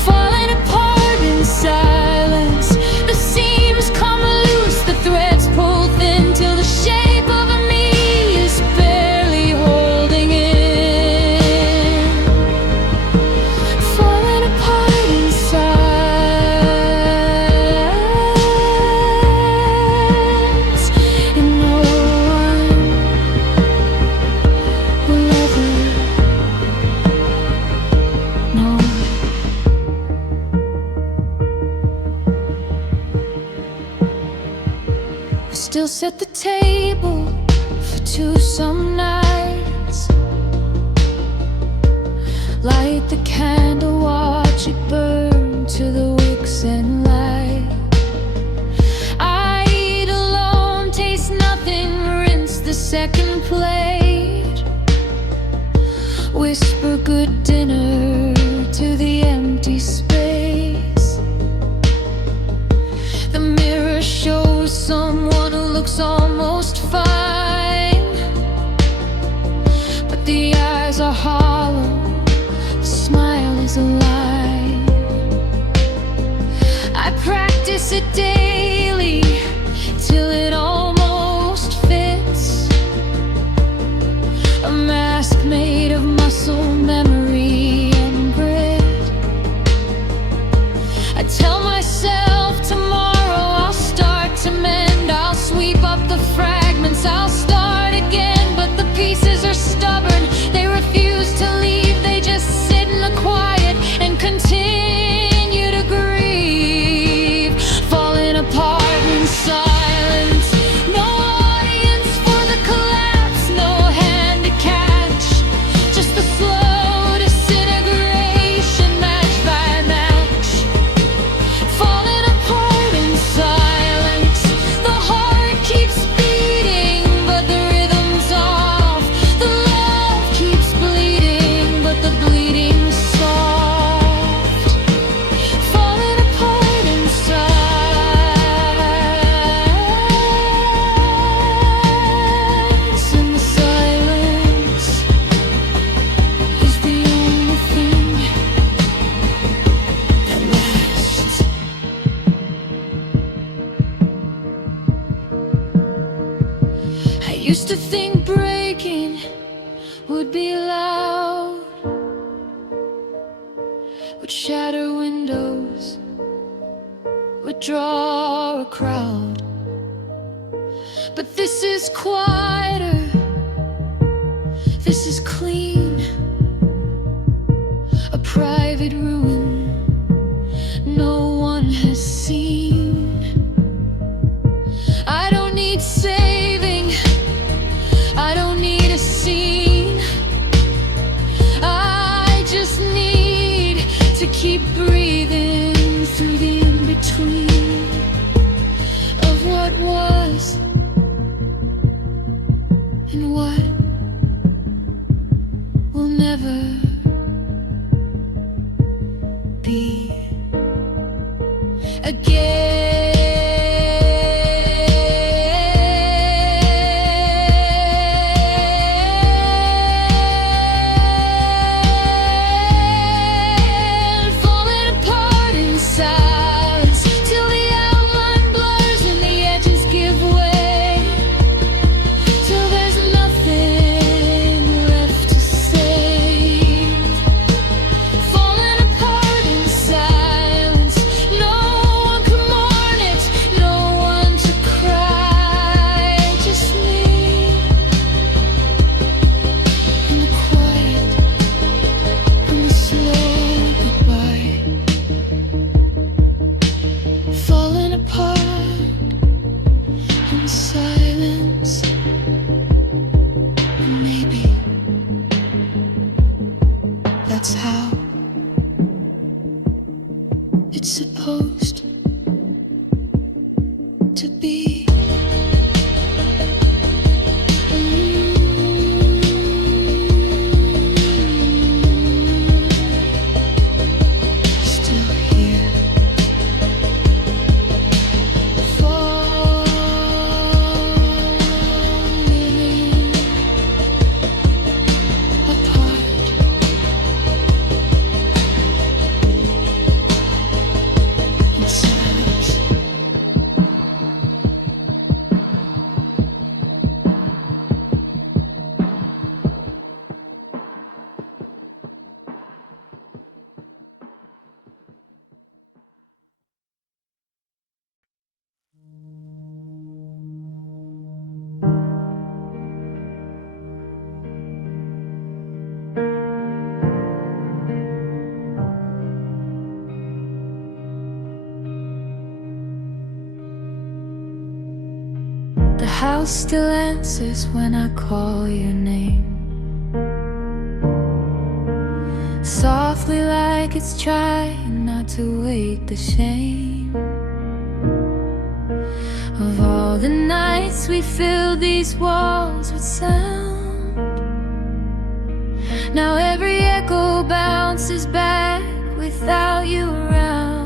Falling apart in silence, the seams come loose, the threads pull thin till the shape of me is barely holding in. Falling apart in silence, and no one will ever know. I still set the table for two some nights, light the candle, watch it burn to the wicks and light. I eat alone, taste nothing, rinse the second plate, whisper good dinner to the empty space. The mirror shows someone who looks almost fine, but the eyes are hollow, the smile is a lie. I practice it daily till it almost fits, a mask made of muscle, memory and grit. I tell myself tomorrow I'll start to mend, I'll sweep up the fragments, I'll start again. But the pieces are stubborn, they refuse to leave, they just sit in the quiet and continue to grieve. Falling apart in silence, no audience for the collapse, no hand to catch, just the slow disintegration match by match. Falling apart in silence, the heart keeps beating but the rhythm's off, the love keeps bleeding but the bleeding's soft. Falling apart in silence, and the silence is the only thing that lasts. I used to think breaking would be loud, would shatter windows, would draw a crowd. But this is quieter, this is clean, a private ruin no one has seen. I don't need saving, I don't need a scene. I just need to keep breathing through the in-between of what was and what will never be again. Silence, and maybe that's how it's supposed to be. Still here. The house still answers when I call your name, softly like it's trying not to wake the shame of all the nights we filled these walls with sound. Now every echo bounces back without you around.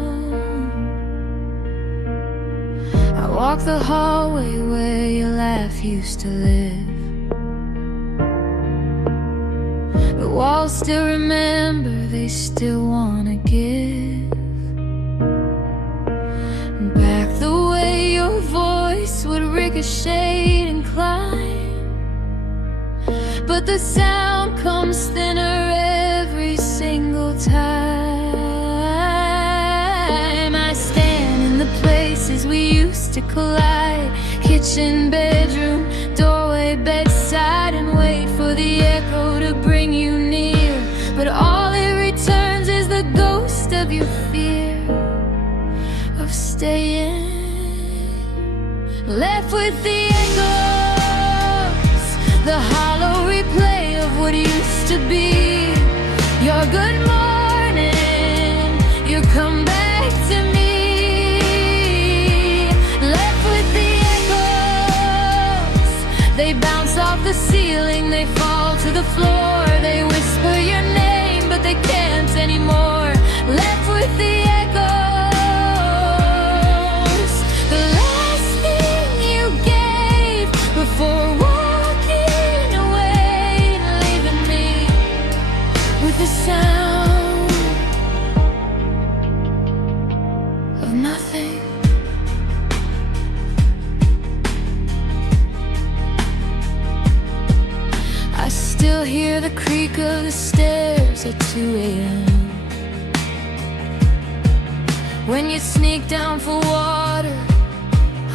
I walk the hallway where your laugh used to live. The walls still remember, they still wanna give back the way your voice would ricochet and climb. But the sound comes thinner every single time. I stand in the places we used to collide, kitchen, bedroom, doorway, bedside, and wait for the echo to bring you near. But all it returns is the ghost of your fear of staying, left with the echoes, the hollow replay of what used to be. Your good morning, your comeback to me. Left with the echoes, they bounce off the ceiling, they fall to the floor. They whisper your name, but they can't anymore. Left with the echoes, the last thing you gave before walking away and leaving me with the sound of nothing. I still hear the creak of the stairs at 2 a.m. When you sneak down for water,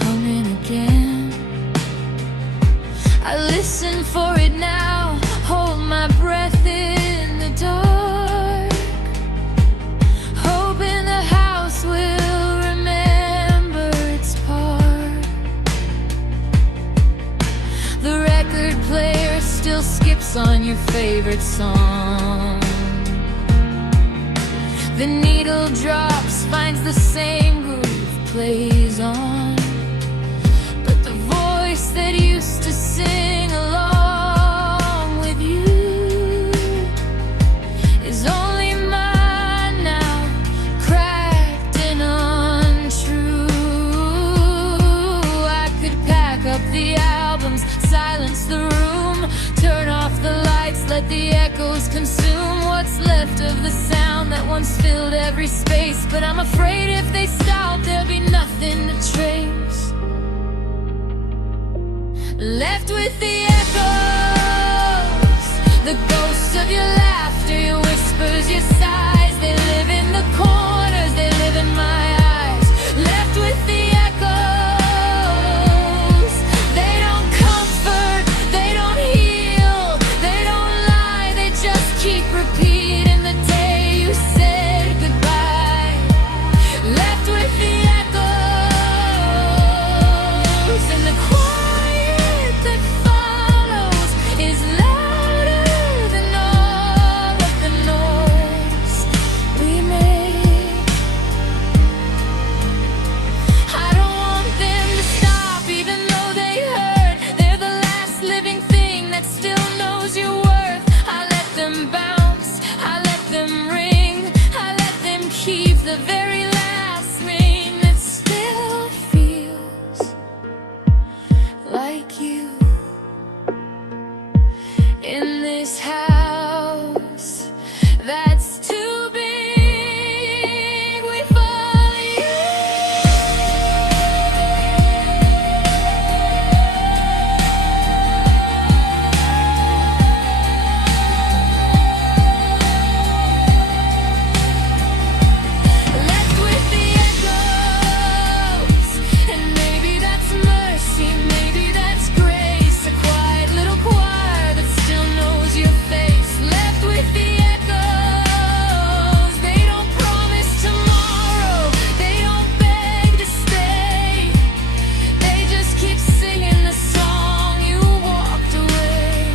humming again. I listen for it now, hold my breath in the dark, hoping the house will remember its part. The record player still skips on your favorite song. The needle drops, finds the same groove, plays on. But the voice that used to sing along with you is only mine now, cracked and untrue. I could pack up the albums, silence the room, turn off the lights, let the echoes consume what's left of the sound that once filled every space. But I'm afraid if they stop, there'll be nothing to trace. Left with the echoes, the ghosts of your laughter, your whispers, your sighs. They live in the corners, they live in my eyes. Left with the echoes, they don't comfort, they don't heal, they don't lie, they just keep repeating the day you said goodbye. Left with the echoes, and the quiet that follows is louder than all of the noise we make. I don't want them to stop, even though they hurt. They're the last living thing that still knows your worth. I let them bounce, I let them ring, I let them keep the very last ring that still feels like you. In this house that's too big, we follow you. Left with the echoes, and maybe that's mercy, maybe that's grace, a quiet little choir that still knows your face. Left with the echoes, they don't promise tomorrow, they don't beg to stay, they just keep singing the song you walked away.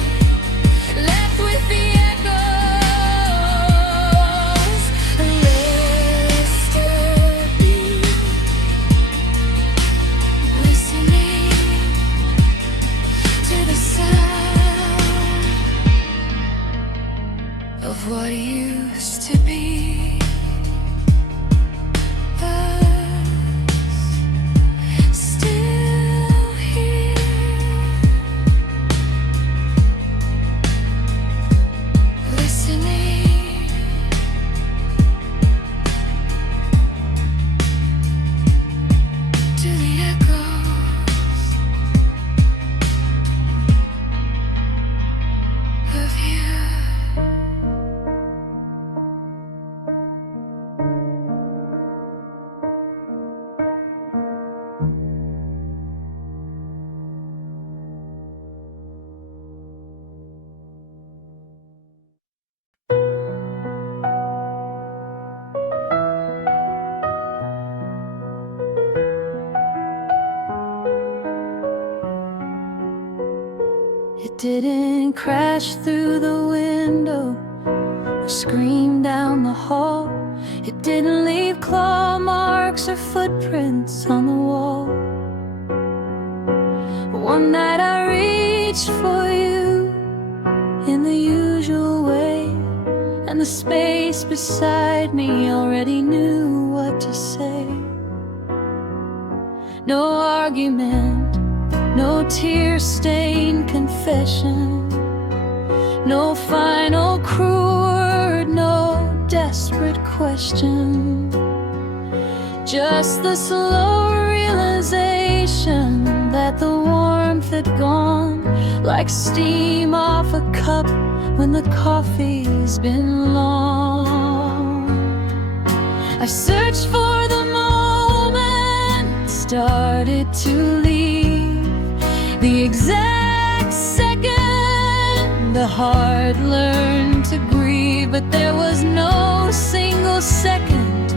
Left with the echoes, a yesterday, listening to the sound of what used to be us, still here, listening to the echoes of you. It didn't crash through the window or scream down the hall. It didn't leave claw marks or footprints on the wall. One night I reached for you in the usual way, and the space beside me already knew what to say. No argument, no tear-stained confession, no final cruel word, no desperate question. Just the slow realization that the warmth had gone, like steam off a cup when the coffee's been long. I searched for the started to leave. The exact second the heart learned to grieve, but there was no single second,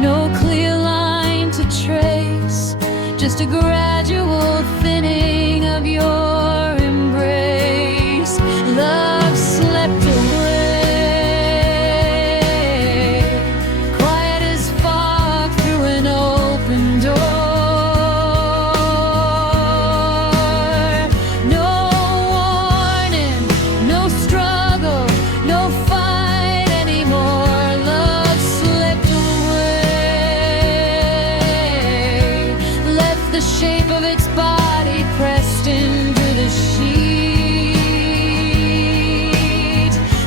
no clear line to trace, just a gradual thinning of your embrace. Love slept away, quiet as fog through an open door. No warning, no struggle, no fight anymore. Love slipped away, left the shape of its body pressed into the sheet,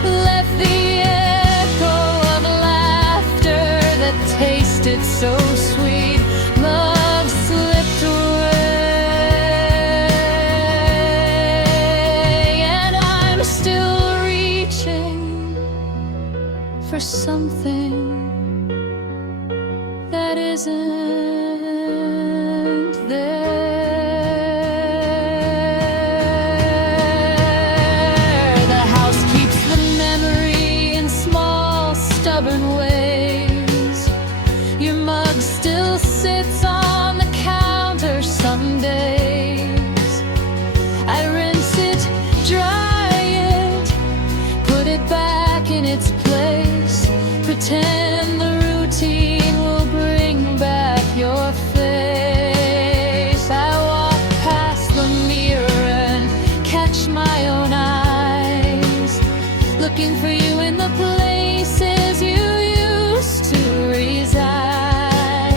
left the echo of laughter that tasted so sweet. Love slipped away, and I'm still reaching for something that isn't there. The house keeps the memory in small, stubborn ways. Your mug still sits on the counter some days. I rinse it, dry it, put it back in its place, pretend the routine will bring back your face. I walk past the mirror and catch my own eyes, looking for you in the places you used to reside.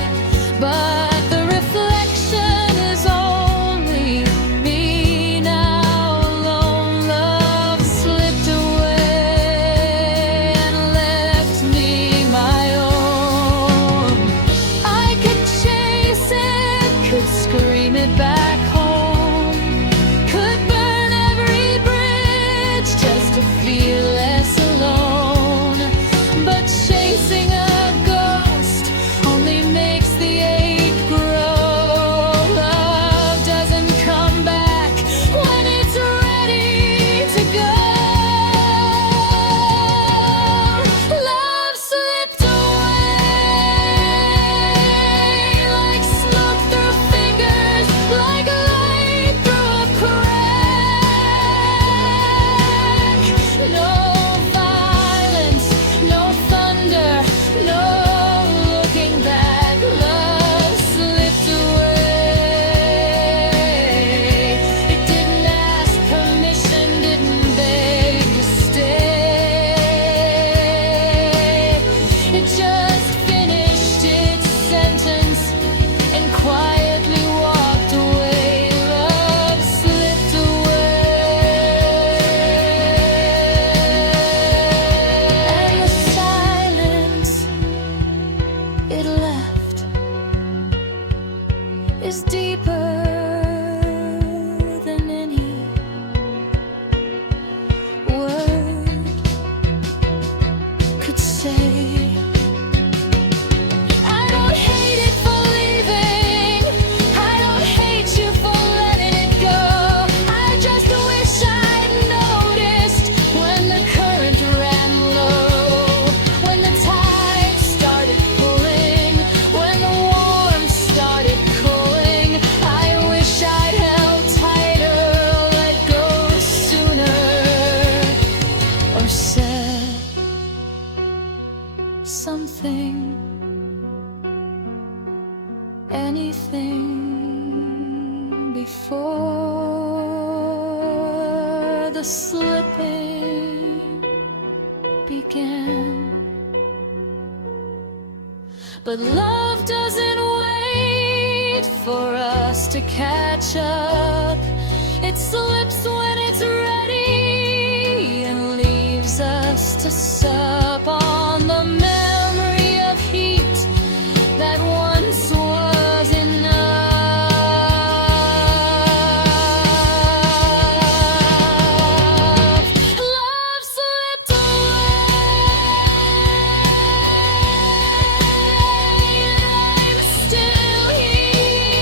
But the reflection is only me now, alone. Love slipped away and left me my own. I could chase it, could scream it back home, could burn every bridge just to feel less alone. But chasing a ghost only makes the ache grow. Love doesn't come back when it's ready to go. Love slipped away like smoke through fingers, like light through a crack. No violence, no thunder, no looking back. Love slipped away. It didn't ask permission, didn't beg to stay. It just finished its sentence and quietly walked away. Love slipped away, and the silence it left is deeper than any word could say. I don't hate it for leaving, I don't hate you for letting it go. I just wish I'd noticed when the current ran low, when the tide started pulling, when the warmth started cooling. I wish I'd held tighter, let go sooner, or said something, anything before the slipping began. But love doesn't wait for us to catch up. It slips when it's ready and leaves us to sup on the memory of heat that once was enough. Love slipped away, and I'm still here.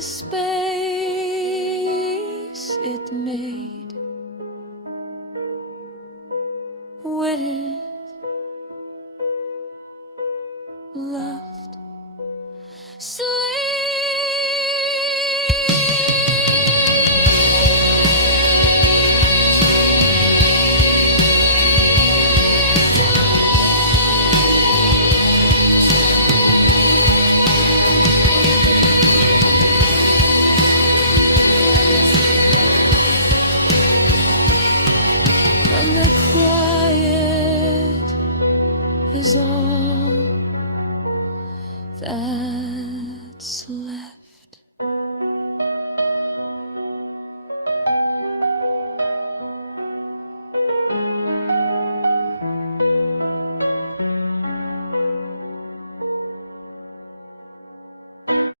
the space it made when it loved sleep. And the quiet is all that's left.